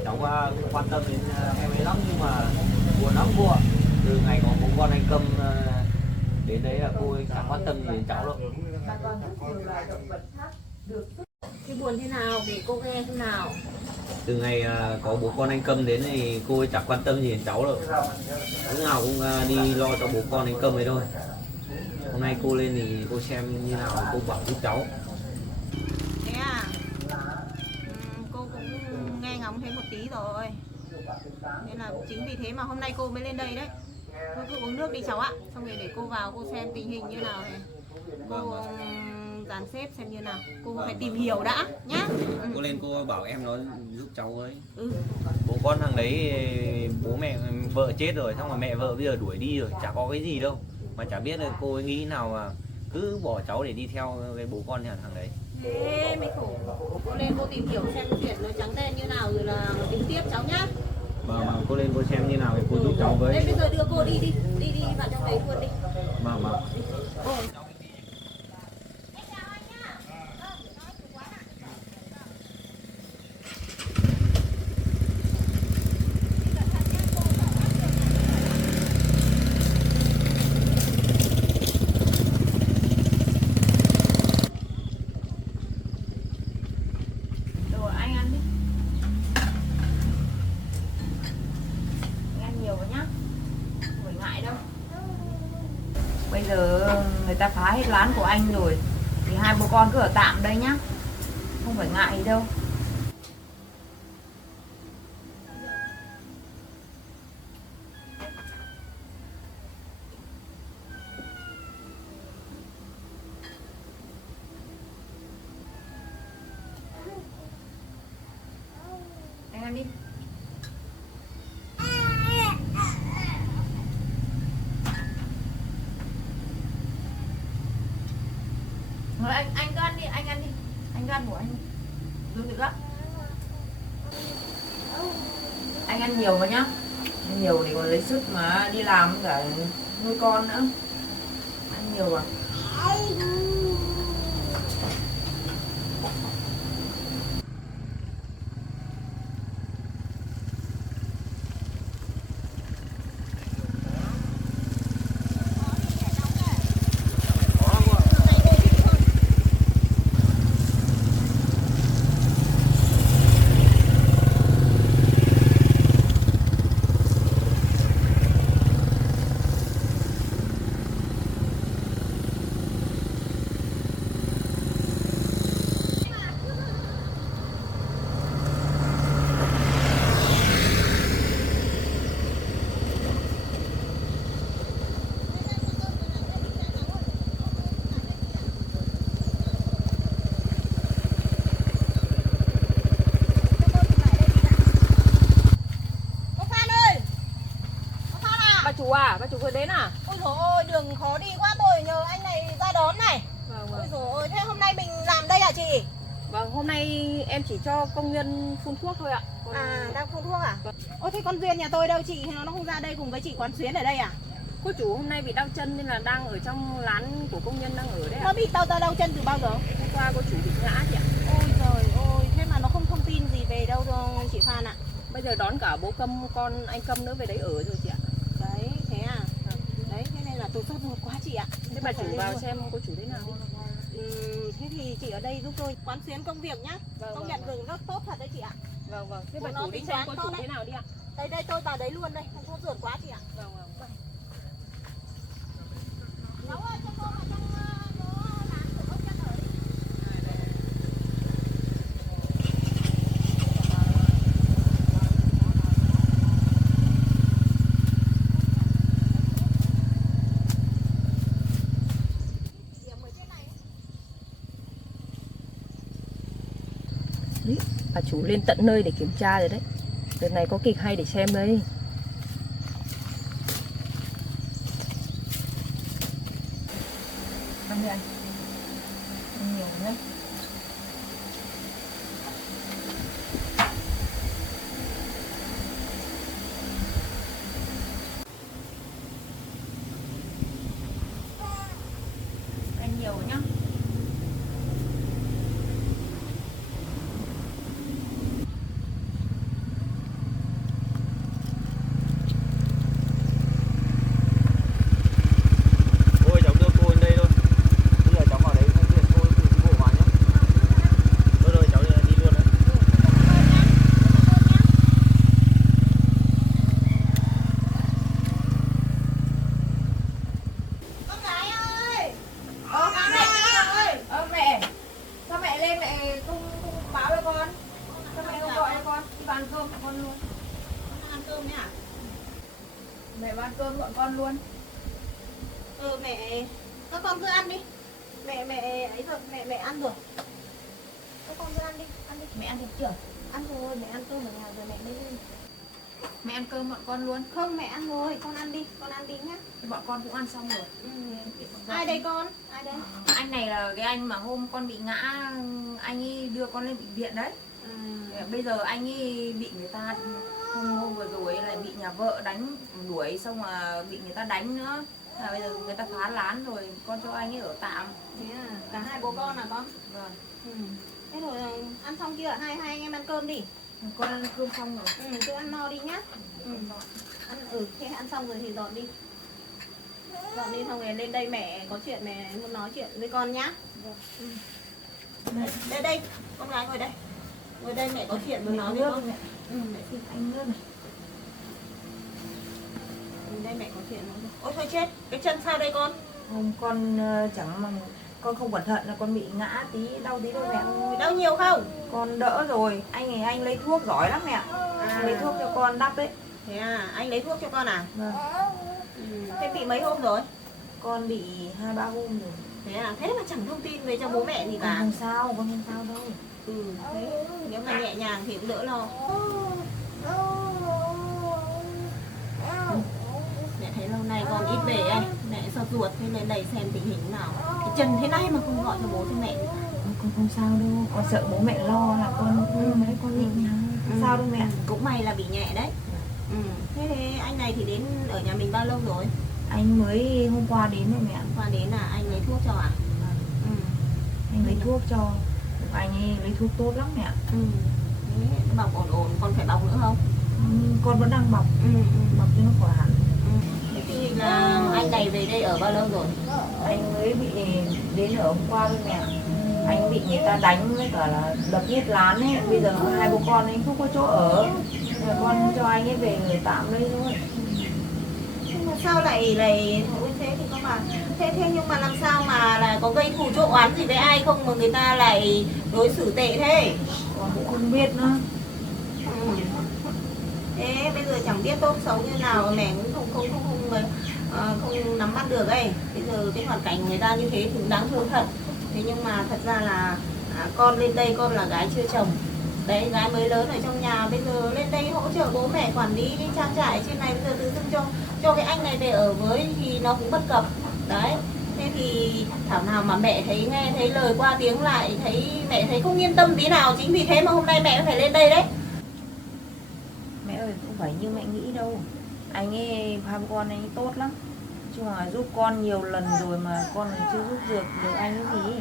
Cháu quan tâm đến em ấy lắm nhưng mà buồn lắm cô ạ. Từ ngày có bố con anh Câm đến đấy là cô ấy chẳng quan tâm gì đến cháu đâu. Cái buồn thế nào để cô nghe thế nào? Từ ngày có bố con anh Câm đến thì cô ấy chẳng quan tâm gì đến cháu đâu. Lúc nào cũng đi lo cho bố con anh Câm ấy thôi. Hôm nay cô lên thì cô xem như nào cô bảo giúp cháu. Thế à? Cô cũng nghe ngóng thấy một tí rồi. Nên là chính vì thế mà hôm nay cô mới lên đây đấy. Thôi cứ uống nước đi cháu ạ. Xong rồi để cô vào cô xem tình hình như nào này. Cô dàn xếp xem như nào. Cô phải tìm hiểu đã nhá. Cô lên cô bảo em nó giúp cháu với. Ừ. Bố con thằng đấy bố mẹ vợ chết rồi, xong rồi mẹ vợ bây giờ đuổi đi rồi, chả có cái gì đâu. Mà chả biết là cô ấy nghĩ nào mà cứ bỏ cháu để đi theo cái bố con nhà thằng đấy. Thế mới khổ. Cô lên cô tìm hiểu xem chuyện nó trắng đen như nào rồi là tính tiếp cháu nhá. Mà cô lên cô xem như nào thì cô giúp cháu với. Em bây giờ đưa cô đi vào trong đấy luôn đi. Mà Rồi anh ăn đi. Anh ăn nhiều vào nhá. Không phải ngại đâu. Bây giờ người ta phá hết lán của anh rồi thì hai bố con cứ ở tạm đây nhá. Không phải ngại gì đâu. Anh ăn đi. Rồi anh cứ ăn đi, anh ăn đi. Anh cứ ăn của anh. Đừng được á. Anh ăn nhiều vào nhá. Ăn nhiều để còn lấy sức mà đi làm cả nuôi con nữa. Ăn nhiều vào. Bà chủ vừa đến à? Ôi dồi ôi, đường khó đi quá, tôi nhờ anh này ra đón này. Vâng, Ôi dồi ôi, thế hôm nay mình làm đây hả chị? Vâng, hôm nay em chỉ cho công nhân phun thuốc thôi ạ. Đang phun thuốc à? Ôi thế con Duyên nhà tôi đâu chị? Nó không ra đây cùng với chị Quán Xuyến ở đây à? Cô chủ hôm nay bị đau chân nên là đang ở trong lán của công nhân đang ở đấy ạ. Nó bị đau chân từ bao giờ? Hôm qua cô chủ bị ngã chị ạ. Ôi trời ơi, thế mà nó không thông tin gì về đâu rồi chị Phan ạ. Bây giờ đón cả bố Câm, con anh Câm nữa về đấy ở rồi chị ạ. Đấy, thế à? Đấy, thế nên là tôi sốt ruột quá chị ạ. Thế bà chủ vào xem cô chủ thế nào đi. Thế thì chị ở đây giúp tôi quán xuyến công việc nhá. Vâng, Công vâng, nhận vâng. gừng rất tốt thật đấy chị ạ. Vâng vâng. Thế Của bà nó chủ đi tính xem toán cô tốt chủ đấy. thế nào đi ạ? Đây tôi vào đấy luôn đây, không có rượt quá chị ạ. Vâng vâng. Vâng. Cháu ơi, cho cô vào trong chỗ lán của ông chân ở đi. Điểm ở trên này ấy. Đấy, bà chủ lên tận nơi để kiểm tra rồi đấy. Đợt này có kịch hay để xem đấy. Ăn đi anh. Ăn nhiều nhé. Ăn nhiều nhá. Thôi cháu đưa cô đến đây thôi. Bây giờ cháu vào đấy không tiền cô thì bộ hóa nhá. Rồi cháu đi luôn đấy. Con gái ơi. Mẹ, sao mẹ lên mẹ không báo cho con? Sao mẹ không gọi cho con? Đi bán cơm cho con luôn. Con ăn cơm nhá. Mẹ bán cơm gọi con luôn. Mẹ, các con cứ ăn đi. Mẹ ấy rồi, mẹ ăn rồi. Các con cứ ăn đi, ăn đi. Mẹ ăn được chưa? Ăn rồi, mẹ ăn cơm ở nhà rồi mẹ đi lên. Mẹ ăn cơm bọn con luôn. Không, mẹ ăn rồi, con ăn đi nhá. Thì bọn con cũng ăn xong rồi. Ai đây con? Ai đây? Anh này là cái anh mà hôm con bị ngã, anh ấy đưa con lên bệnh viện đấy. Bây giờ anh ấy bị người ta hôm vừa rồi là bị nhà vợ đánh đuổi, xong mà bị người ta đánh nữa. Bây giờ người ta phá lán rồi, con cho anh ấy ở tạm. Thế à, cả hai bố con à con? Vâng. Thế rồi ăn xong chưa? Hai anh em ăn cơm đi. Con ăn cơm xong rồi. Cứ ăn no đi nhá. Thế ăn xong rồi thì dọn đi. Dọn đi xong rồi lên đây mẹ có chuyện mẹ muốn nói chuyện với con nhá. Đây, con gái ngồi đây. Ngồi đây mẹ có chuyện muốn nói với con. Mẹ xin anh nước này. Đây mẹ có chuyện nói. Ôi thôi chết, cái chân sao đây con? Hôm con chẳng mà con không cẩn thận là con bị ngã tí, đau tí thôi mẹ. Đau nhiều không? Con đỡ rồi, anh lấy thuốc giỏi lắm mẹ. Lấy thuốc cho con đắp đấy. Thế à, anh lấy thuốc cho con à? Vâng. Thế bị mấy hôm rồi? Con bị 2-3 hôm rồi. Thế à, thế mà chẳng thông tin về cho bố mẹ gì Con cả. không sao, con không sao đâu. Thế nếu mà nhẹ nhàng thì cũng đỡ lo. Mẹ thấy lâu nay con ít về ấy, mẹ sốt ruột thế lên đây xem tình hình nào. Cái chân thế này mà không gọi cho bố cho mẹ. Con không sao đâu, con sợ bố mẹ lo là con mấy con nhẹ nhàng. Không sao đâu mẹ. Cũng may là bị nhẹ đấy. Thế anh này thì đến ở nhà mình bao lâu rồi? Anh mới hôm qua đến rồi mẹ. Hôm qua đến là anh lấy thuốc cho à? Anh lấy thuốc cho. Anh ấy lấy thuốc tốt lắm mẹ. Thế bọc ổn, con phải bọc nữa không? Con vẫn đang bọc. Bọc cho nó khỏe hẳn. Thế thì là anh này về đây ở bao lâu rồi? Anh mới bị đến ở hôm qua thôi mẹ. Anh bị người ta đánh với cả là đập hết lán ấy. Bây giờ hai bố con anh không có chỗ ở. Rồi con cho anh ấy về người tạm đây thôi. Nhưng mà sao lại ôi thế thì con mà thế nhưng mà làm sao mà là có gây thù chuốc oán gì với ai không mà người ta lại đối xử tệ thế? Con cũng không biết nữa. Thế bây giờ chẳng biết tốt xấu như nào mẹ cũng không nắm bắt được ấy. Bây giờ cái hoàn cảnh của người ta như thế thì cũng đáng thương thật. Thế nhưng mà thật ra là con lên đây con là gái chưa chồng. Đấy, gái mới lớn ở trong nhà, bây giờ lên đây hỗ trợ bố mẹ quản lý cái trang trại trên này, bây giờ tự dưng cho cái anh này về ở với thì nó cũng bất cập. Đấy, thế thì thảo nào mà mẹ nghe thấy lời qua tiếng lại, mẹ thấy không yên tâm tí nào, chính vì thế mà hôm nay mẹ phải lên đây đấy. Mẹ ơi, không phải như mẹ nghĩ đâu. Anh ấy, hai bố con anh ấy tốt lắm. Chứ mà giúp con nhiều lần rồi mà con lại chưa giúp được anh ấy gì.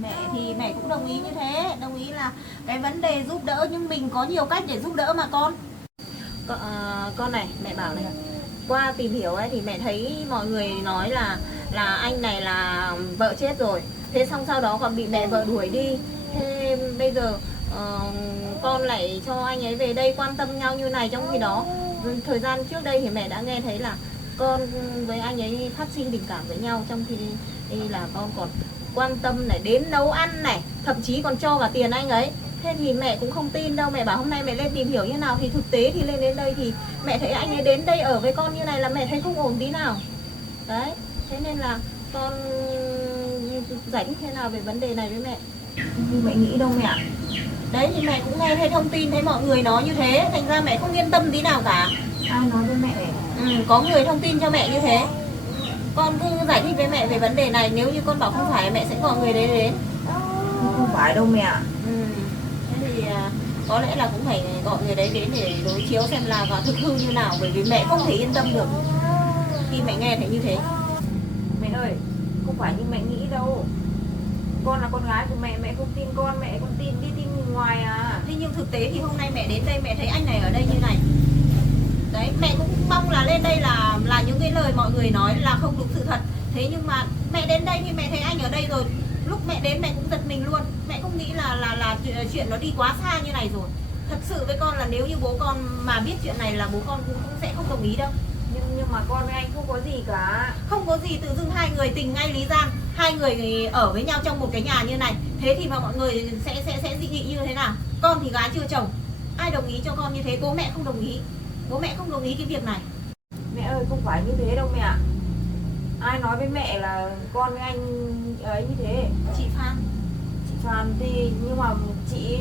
Mẹ thì mẹ cũng đồng ý như thế, đồng ý là cái vấn đề giúp đỡ nhưng mình có nhiều cách để giúp đỡ mà con. Con này, mẹ bảo này, qua tìm hiểu ấy thì mẹ thấy mọi người nói là anh này là vợ chết rồi. Thế xong sau đó còn bị mẹ vợ đuổi đi. Thế bây giờ con lại cho anh ấy về đây quan tâm nhau như này, trong khi đó thời gian trước đây thì mẹ đã nghe thấy là con với anh ấy phát sinh tình cảm với nhau, trong khi đây là con còn quan tâm này, đến nấu ăn này, thậm chí còn cho cả tiền anh ấy. Thế thì mẹ cũng không tin đâu, mẹ bảo hôm nay mẹ lên tìm hiểu như nào, thì thực tế thì lên đến đây thì mẹ thấy anh ấy đến đây ở với con như này là mẹ thấy không ổn tí nào. Đấy, thế nên là con giải thích thế nào về vấn đề này với mẹ? Mẹ nghĩ đâu mẹ. Đấy thì mẹ cũng nghe thấy thông tin, thấy mọi người nói như thế, thành ra mẹ không yên tâm tí nào cả. Ai nói với mẹ? Có người thông tin cho mẹ như thế. Con cứ giải thích với mẹ về vấn đề này, nếu như con bảo không phải mẹ sẽ gọi người đấy đến. Không phải đâu mẹ. Thế thì có lẽ là cũng phải gọi người đấy đến để đối chiếu xem là có thực hư như nào, bởi vì mẹ không thể yên tâm được khi mẹ nghe thấy như thế. Mẹ ơi, không phải như mẹ nghĩ đâu. Con là con gái của mẹ, mẹ không tin con, mẹ không tin đi tin người ngoài à. Thế nhưng thực tế thì hôm nay mẹ đến đây mẹ thấy anh này ở đây như này. Đấy, mẹ cũng mong là lên đây là những cái lời mọi người nói là không đúng sự thật. Thế nhưng mà mẹ đến đây thì mẹ thấy anh ở đây rồi. Lúc mẹ đến mẹ cũng giật mình luôn. Mẹ không nghĩ là chuyện nó đi quá xa như này rồi. Thật sự với con là nếu như bố con mà biết chuyện này là bố con cũng sẽ không đồng ý đâu. Nhưng mà con với anh không có gì cả. Không có gì, tự dưng hai người tình ngay lý gian, hai người ở với nhau trong một cái nhà như này. Thế thì mà mọi người sẽ dị nghị như thế nào? Con thì gái chưa chồng, ai đồng ý cho con như thế? Bố mẹ không đồng ý. Bố mẹ không đồng ý cái việc này. Mẹ ơi, không phải như thế đâu mẹ. Ai nói với mẹ là con với anh ấy như thế? Chị Phan. Chị Phan thì, nhưng mà chị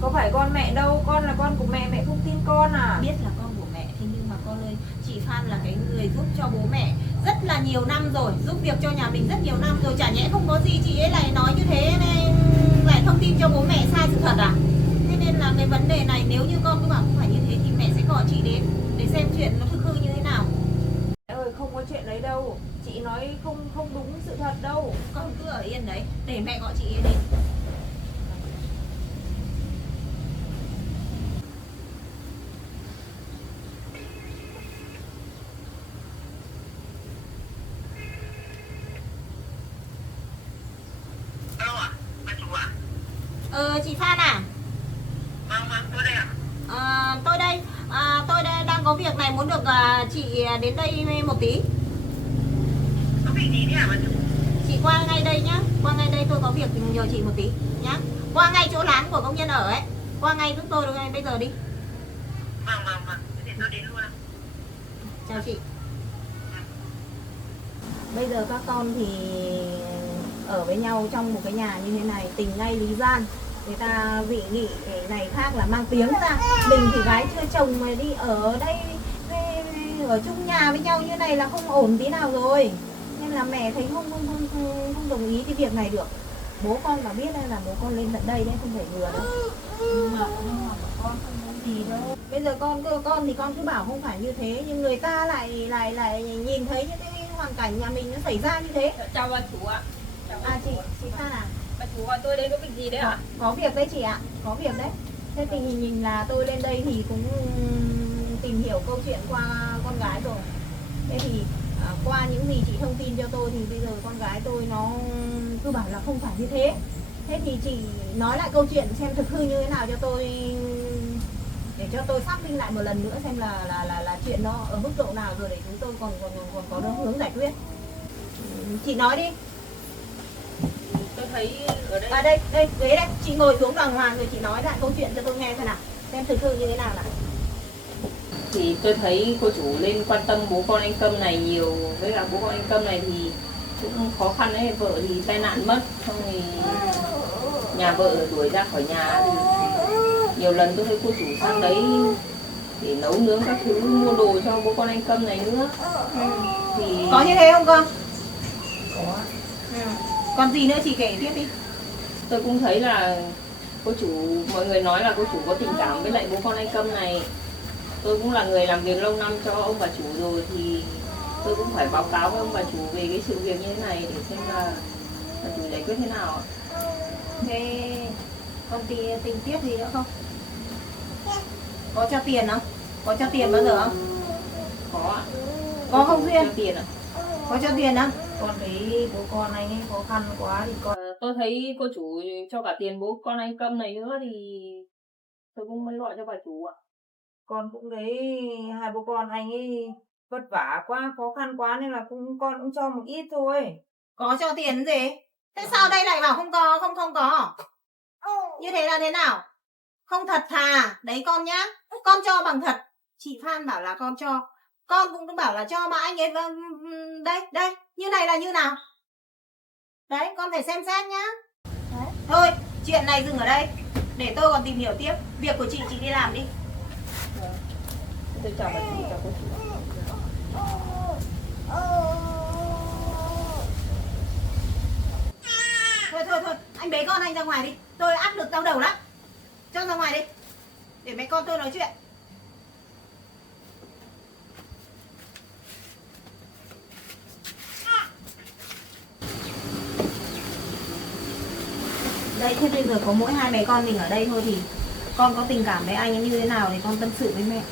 có phải con mẹ đâu. Con là con của mẹ, mẹ không tin con à? Biết là con của mẹ, thế nhưng mà con ơi, chị Phan là cái người giúp cho bố mẹ rất là nhiều năm rồi, giúp việc cho nhà mình rất nhiều năm rồi. Chả nhẽ không có gì chị ấy lại nói như thế nên lại thông tin cho bố mẹ sai sự thật à? Thế nên là cái vấn đề này nếu như con cứ bảo không phải như thế thì mẹ sẽ gọi chị đến để xem chuyện nó thực hư như thế nào. Mẹ ơi, không có chuyện đấy đâu. Chị nói không đúng sự thật đâu. Con cứ ở yên đấy để mẹ gọi chị ấy đến. Chị Phan à? Vâng, tôi đây ạ. Tôi đây đang có việc này muốn được chị đến đây một tí. Có việc gì thế hả bà chủ? Chị qua ngay đây nhá. Qua ngay đây tôi có việc nhờ chị một tí nhá. Qua ngay chỗ lán của công nhân ở ấy. Qua ngay giúp tôi được bây giờ đi. Vâng. Thế tôi đến luôn ạ. Chào chị. Bây giờ các con thì ở với nhau trong một cái nhà như thế này, tình ngay lý gian. Người ta vị nghị cái này khác là mang tiếng ra. Mình thì gái chưa chồng mà đi ở đây ở chung nhà với nhau như này là không ổn tí nào rồi. Nên là mẹ thấy không đồng ý cái việc này được. Bố con mà biết đây là bố con lên tận đây đấy, không phải vừa đâu. Nhưng mà con không có gì đâu. Bây giờ con thì con cứ bảo không phải như thế, nhưng người ta lại nhìn thấy những cái hoàn cảnh nhà mình nó xảy ra như thế. Chào bà chủ ạ. Chị Phan à? Bà chủ gọi tôi đến có việc gì đấy ạ? Có việc đấy chị ạ, có việc đấy. Thế thì nhìn là tôi lên đây thì cũng tìm hiểu câu chuyện qua con gái rồi. Thế thì qua những gì chị thông tin cho tôi thì bây giờ con gái tôi nó cứ bảo là không phải như thế. Thế thì chị nói lại câu chuyện xem thực hư như thế nào cho tôi, để cho tôi xác minh lại một lần nữa xem là chuyện nó ở mức độ nào rồi để chúng tôi còn có hướng giải quyết. Chị nói đi. Tôi thấy ở đây. Đây, ghế đây, chị ngồi xuống đàng hoàng rồi chị nói lại câu chuyện cho tôi nghe xem nào, xem thực hư như thế nào nào. Thì tôi thấy cô chủ lên quan tâm bố con anh Câm này nhiều, với cả bố con anh Câm này thì cũng khó khăn đấy, vợ thì tai nạn mất, xong thì nhà vợ đuổi ra khỏi nhà. Thì nhiều lần tôi thấy cô chủ sang đấy để nấu nướng các thứ, mua đồ cho bố con anh Câm này nữa. Thì Có như thế không con? Có. Còn gì nữa chị kể tiếp đi. tôi cũng thấy là cô chủ, mọi người nói là cô chủ có tình cảm với lại bố con anh Câm này. Tôi cũng là người làm việc lâu năm cho ông bà chủ rồi, thì tôi cũng phải báo cáo với ông bà chủ về cái sự việc như thế này để xem là bà chủ giải quyết thế nào. Thế công ty tình tiết gì nữa không? Có cho tiền không? Có cho tiền bao giờ không? Có ạ. Có không Duyên? Cho tiền ạ. Có cho tiền không? Con thấy bố con anh ấy khó khăn quá thì con tôi thấy cô chủ cho cả tiền bố con anh Câm này nữa thì tôi cũng mới gọi cho bà chủ ạ. Con cũng thấy hai bố con anh ấy vất vả quá, khó khăn quá nên là con cũng cho một ít thôi. Có cho tiền gì? Thế sao đây lại bảo không có, không có? Như thế là thế nào? Không thật thà. Đấy con nhá. Con cho bằng thật. Chị Phan bảo là con cho. Con cũng bảo là cho mà anh ấy đây. Như này là như nào? Đấy, con phải xem xét nhá. Đấy. Thôi, chuyện này dừng ở đây. Để tôi còn tìm hiểu tiếp. Việc của chị đi làm đi. Tôi chào bà chủ, chào cô chủ. Thôi, anh bế con anh ra ngoài đi. Tôi áp lực đau đầu lắm. Cho ra ngoài đi. Để mẹ con tôi nói chuyện. Đấy, thế bây giờ có mỗi hai mẹ con mình ở đây thôi thì con có tình cảm với anh ấy như thế nào thì con tâm sự với mẹ.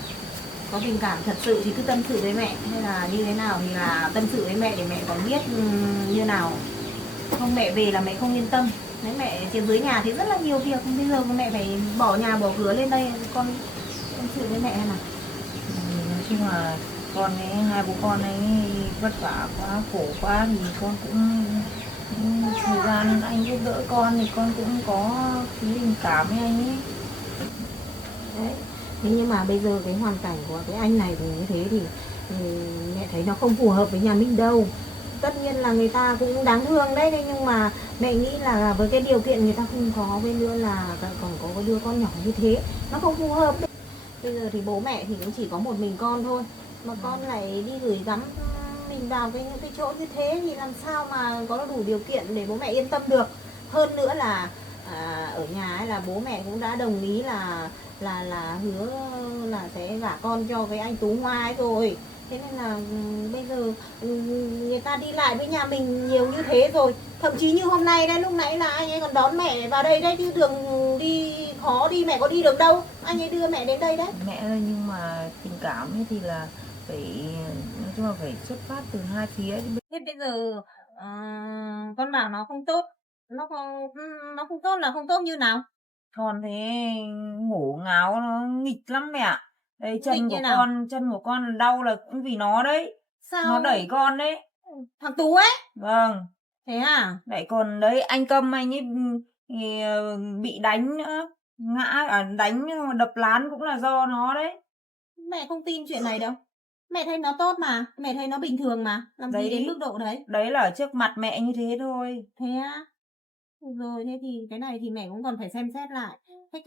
Có tình cảm thật sự thì cứ tâm sự với mẹ, hay là như thế nào thì là tâm sự với mẹ để mẹ còn biết như nào. Không mẹ về là mẹ không yên tâm. Đấy, mẹ trên dưới nhà thì rất là nhiều việc, bây giờ mẹ phải bỏ nhà bỏ cửa lên đây, con tâm sự với mẹ nào. Nói chung là con ấy, hai bố con ấy vất vả quá, khổ quá thì con cũng thời gian anh giúp đỡ con thì con cũng có tí tình cảm với anh ấy. Đấy. Thế nhưng mà bây giờ cái hoàn cảnh của cái anh này thì như thế thì mẹ thấy nó không phù hợp với nhà mình đâu. Tất nhiên là người ta cũng đáng thương đấy, nhưng mà mẹ nghĩ là với cái điều kiện người ta không có, bên nữa là còn có cái đứa con nhỏ như thế, nó không phù hợp đấy. Bây giờ thì bố mẹ thì cũng chỉ có một mình con thôi, mà con lại đi gửi gắm mình vào những cái chỗ như thế thì làm sao mà có đủ điều kiện để bố mẹ yên tâm được. Hơn nữa là ở nhà ấy là bố mẹ cũng đã đồng ý là hứa là sẽ gả con cho cái anh Tú Hoa ấy rồi. Thế nên là bây giờ người ta đi lại với nhà mình nhiều như thế rồi. Thậm chí như hôm nay đấy, lúc nãy là anh ấy còn đón mẹ vào đây đấy, chứ đường đi khó đi mẹ có đi được đâu. Anh ấy đưa mẹ đến đây đấy. Mẹ ơi, nhưng mà tình cảm ấy thì là phải, nói chung là phải xuất phát từ hai phía. Thế bây giờ con bảo nó không tốt, nó không tốt là không tốt như nào? Con thấy ngủ ngáo nó nghịch lắm mẹ ạ. Đây chân của con đau là cũng vì nó đấy. Sao? Nó đẩy con đấy. Thằng Tú ấy? Vâng. Thế à? Đấy, còn đấy anh Câm anh ấy bị đánh nữa, đánh đập lán cũng là do nó đấy. Mẹ không tin chuyện này đâu. Mẹ thấy nó tốt mà, mẹ thấy nó bình thường mà, làm gì đến mức độ đấy. Đấy là ở trước mặt mẹ như thế thôi. Thế á? Rồi, thế thì cái này thì mẹ cũng còn phải xem xét lại. Thế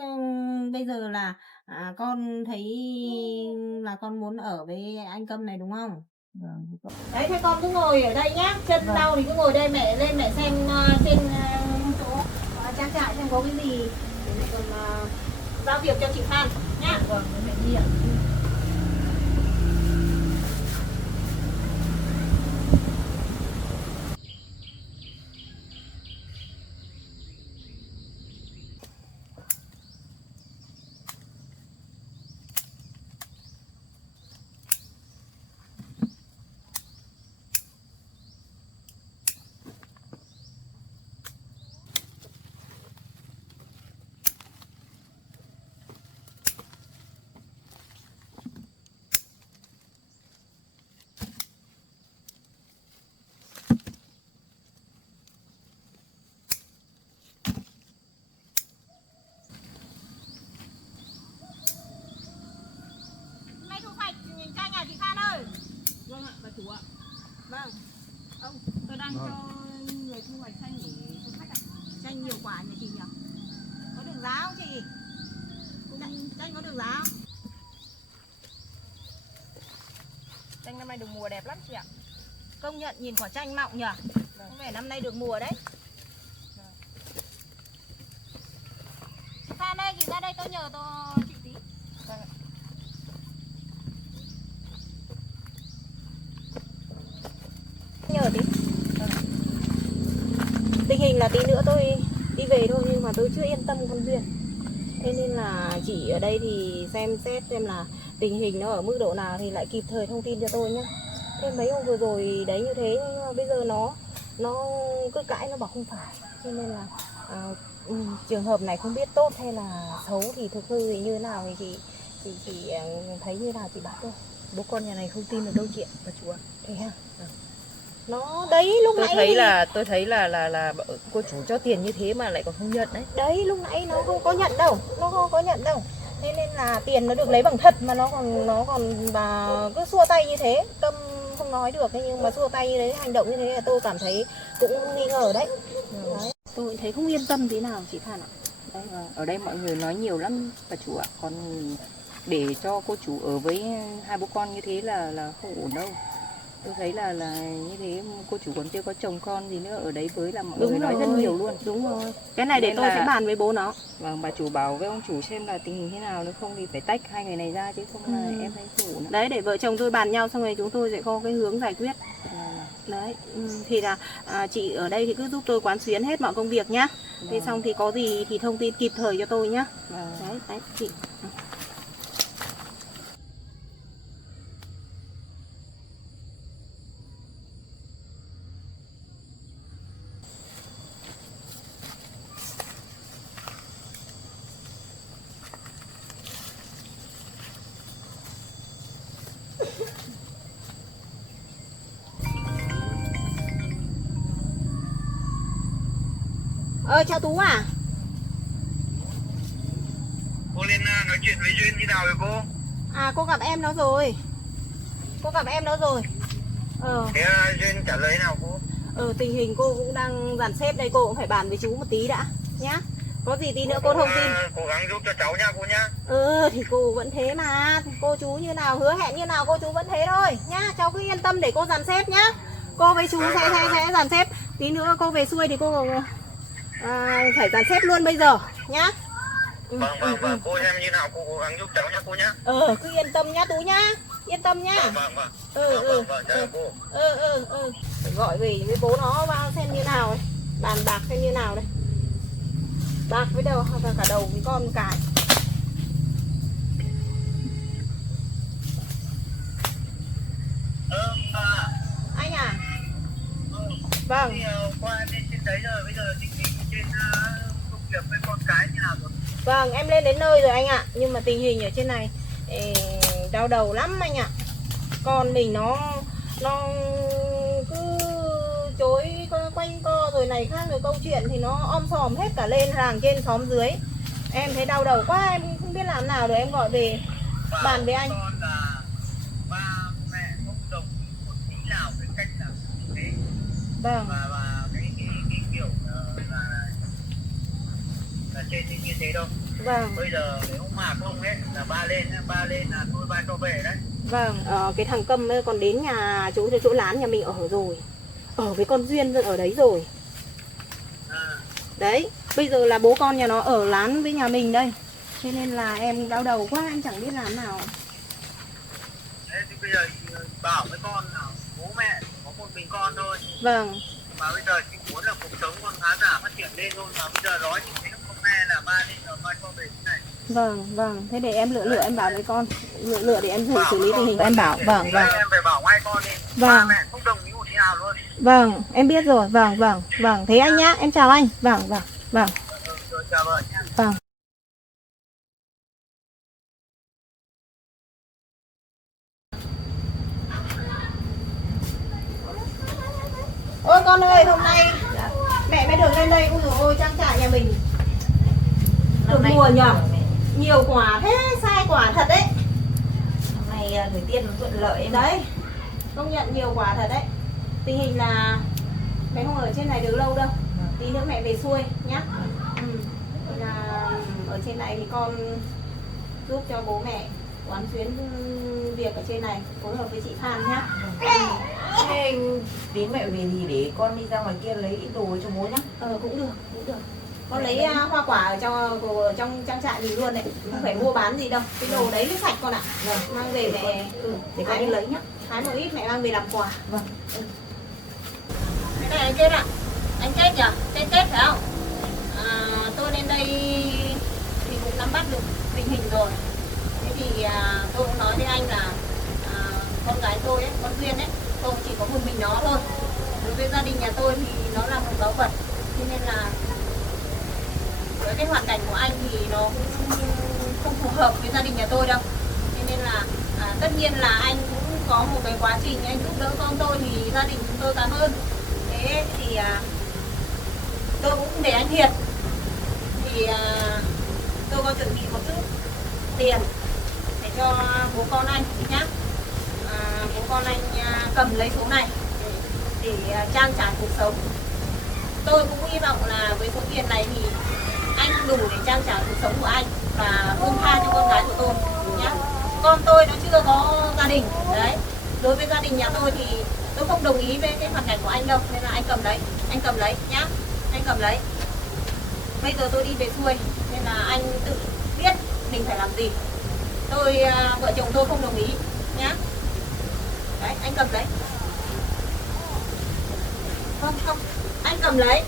bây giờ là con thấy là con muốn ở với anh Câm này đúng không? Vâng. Đấy, thế con cứ ngồi ở đây nhá. Chân đau thì cứ ngồi đây, mẹ lên mẹ xem trên chỗ trang trại xem có cái gì để mẹ còn giao việc cho chị Phan nhá. Vâng, mẹ đi ạ. Mày thu hoạch chanh nhà chị Phan ơi. Vâng ạ, bà chủ ạ. Vâng. Ông, tôi đang cho người thu hoạch chanh để cho khách ạ. Chanh nhiều quả nhà chị nhỉ? Có đường giá không chị? Chanh có đường giá không? Chanh năm nay được mùa đẹp lắm chị ạ. Công nhận nhìn quả chanh mọng nhỉ? Vâng. Có vẻ năm nay được mùa đấy. Vâng. Chị Phan ơi, chị ra đây tôi nhờ chị tí. Vâng ạ. Nhờ tí. Tình hình là tí nữa tôi đi về thôi, nhưng mà tôi chưa yên tâm con Duyên. Thế nên là chị ở đây thì xem xét xem là tình hình nó ở mức độ nào thì lại kịp thời thông tin cho tôi nhé. Thế mấy hôm vừa rồi đấy như thế, nhưng mà bây giờ nó cứ cãi, nó bảo không phải. Cho nên là trường hợp này không biết tốt hay là xấu thì thực hư thì như thế nào thì chị thấy như nào chị bảo tôi. Bố con nhà này không tin được đâu chị ạ, bà chủ ạ. Thế ha? Nó đấy lúc Tôi nãy thấy là cô chủ cho tiền như thế mà lại còn không nhận đấy. đấy lúc nãy nó không có nhận đâu, nó không có nhận đâu. Thế nên là tiền nó được lấy bằng thật mà nó còn bà cứ xua tay như thế, Tâm không nói được thế nhưng mà xua tay như thế, hành động như thế là tôi cảm thấy cũng nghi ngờ đấy. Đấy. Tôi thấy không yên tâm thế nào chị Phan ạ. Đấy, ở đây mọi người nói nhiều lắm bà chủ ạ. Còn để cho cô chủ ở với hai bố con như thế là không ổn đâu. Tôi thấy là như thế cô chủ còn chưa có chồng con gì nữa ở đấy với là mọi người nói rất nhiều luôn. Đúng rồi. Cái này để Nên tôi là- sẽ bàn với bố nó. Vâng, bà chủ bảo với ông chủ xem là tình hình thế nào, nếu không thì phải tách hai người này ra chứ không là em thấy không ổn ạ. Đấy để vợ chồng tôi bàn nhau xong rồi chúng tôi sẽ có cái hướng giải quyết. Đấy, thì là chị ở đây thì cứ giúp tôi quán xuyến hết mọi công việc nhá. Thế xong thì có gì thì thông tin kịp thời cho tôi nhá. Đấy chị. Chào Tú à? Cô lên nói chuyện với Duyên như nào rồi cô? Cô gặp em nó rồi. Cô gặp em nó rồi. Thế Duyên trả lời nào cô? Tình hình cô cũng đang dàn xếp đây, cô cũng phải bàn với chú một tí đã nhá. Có gì tí nữa cô thông tin. Cố gắng giúp cho cháu nha cô nhá. Thì cô vẫn thế mà. Cô chú như nào, hứa hẹn như nào cô chú vẫn thế thôi nhá. Cháu cứ yên tâm để cô dàn xếp nhá. Cô với chú sẽ dàn xếp. Tí nữa cô về xuôi thì cô phải dàn xếp luôn bây giờ nhá. Vâng, cô xem như nào cô cố gắng giúp cháu nha cô nhá. Cứ yên tâm nhá Tú nhá. Yên tâm nhá. Vâng, chào cô. Phải gọi về với bố nó vào xem như nào ấy. Bàn bạc xem như nào đây. Bạc với đầu và cả đầu với con cái. Anh à? Vâng. Thì qua em lên trên đấy rồi, bây giờ tình hình trên công việc với con cái như nào rồi? Vâng, em lên đến nơi rồi anh ạ. Nhưng mà tình hình ở trên này đau đầu lắm anh ạ. Con mình nó cứ chối quanh co rồi này khác, rồi câu chuyện thì nó om sòm hết cả lên hàng trên xóm dưới. Em thấy đau đầu quá, em không biết làm nào rồi em gọi về bàn với anh. Con là ba mẹ không đồng một tí nào với cách làm như thế. Vâng. Và cái kiểu là trên như thế đâu. Vâng. Bây giờ nếu mà không ấy là ba lên là tôi ba cho về đấy. Vâng, cái thằng Câm ấy còn đến nhà chỗ lán nhà mình ở rồi. Ở với con Duyên ở đấy rồi. Đấy, bây giờ là bố con nhà nó ở lán với nhà mình đây. Thế nên là em đau đầu quá, em chẳng biết làm nào. Thế thì bây giờ bảo với con là bố mẹ có một mình con thôi. Vâng. Mà bây giờ chỉ muốn là cuộc sống con khá giả phát triển lên thôi. Mà bây giờ nói như thế không nghe là ba lên rồi ba cho về thế này. Vâng, thế để em lựa em bảo với con. Lựa để em thử xử lý tình hình. Em bảo, vâng. Em phải bảo ngay con đi. Vâng. Ba mẹ không đồng ý một tí nào luôn. Vâng, em biết rồi, vâng. Thế anh nhá, em chào anh. Vâng. Rồi chào vợ nhé. Vâng. Ôi con ơi, hôm nay mẹ mới được lên đây. Ôi dồi ôi, trang trại nhà mình được mùa nhở. Nhiều quả thế, sai quả thật đấy. Hôm nay thời tiết nó thuận lợi Đấy, công nhận nhiều quả thật đấy. Tình hình là mẹ không ở trên này được lâu đâu. Tí nữa mẹ về xuôi nhá. Là ở trên này thì con giúp cho bố mẹ quán xuyến việc ở trên này, phối hợp với chị Phan nhá. Thế tí mẹ về thì để con đi ra ngoài kia lấy ít đồ cho bố nhá. Cũng được. Con lấy hoa quả ở trong trang trại mình luôn đấy, không phải mua bán gì đâu. Cái đồ đấy nó sạch con ạ. Mang về mẹ Để con đi lấy nhá. hái một ít mẹ mang về làm quà. Vâng. Cái này anh Kết ạ. Anh Kết nhỉ? Tên Kết phải không? Tôi lên đây thì cũng nắm bắt được tình hình rồi. Thế thì tôi cũng nói với anh là con gái tôi ấy, con Duyên ấy, tôi chỉ có một mình nó thôi. Đối với gia đình nhà tôi thì nó là một báu vật. Thế nên là với cái hoàn cảnh của anh thì nó cũng không phù hợp với gia đình nhà tôi đâu. Thế nên là tất nhiên là anh cũng có một cái quá trình anh giúp đỡ con tôi thì gia đình chúng tôi cảm ơn. Thế thì tôi cũng để anh thiệt. Thì tôi có chuẩn bị một chút tiền để cho bố con anh nhá. Bố con anh cầm lấy số này để trang trải cuộc sống. Tôi cũng hy vọng là với số tiền này thì anh đủ để trang trải cuộc sống của anh và buông tha cho con gái của tôi nhá. Con tôi nó chưa có gia đình đấy. Đối với gia đình nhà tôi thì tôi không đồng ý với cái hoàn cảnh của anh đâu, nên là anh cầm lấy nhá, anh cầm lấy. Bây giờ tôi đi về xuôi nên là anh tự biết mình phải làm gì. Vợ chồng tôi không đồng ý nhá. Đấy, anh cầm lấy. Không, anh cầm lấy.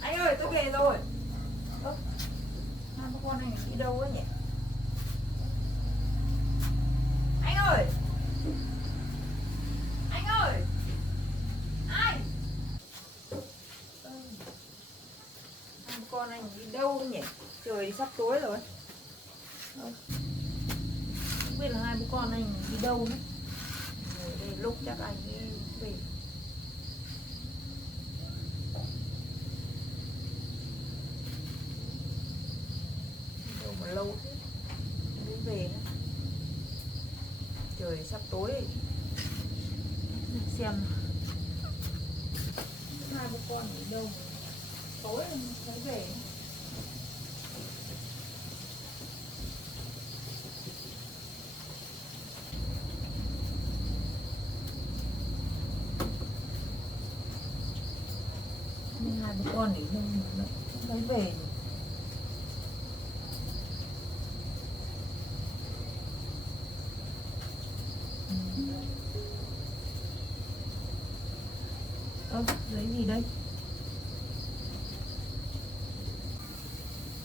Anh ơi, tôi về rồi. Hai bố con anh đi đâu ấy nhỉ? Anh ơi! Anh ơi! Anh! Hai bố con anh đi đâu ấy nhỉ? Trời sắp tối rồi. Không biết là hai bố con anh đi đâu nữa. Để lúc chắc anh ấy về. Lâu thế mới về nữa. Trời sắp tối rồi. Xem hai bố con ở đâu, tối mới về. Hai bố con nghỉ không mới về. Giấy gì đây?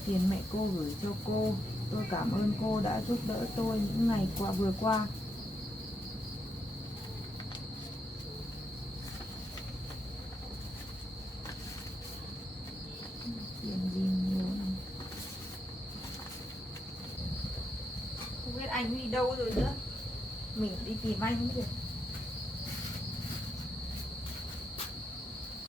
Tiền mẹ cô gửi cho cô. Tôi cảm ơn cô đã giúp đỡ tôi những ngày vừa qua. anh đi đâu rồi nữa. Mình đi tìm anh rồi.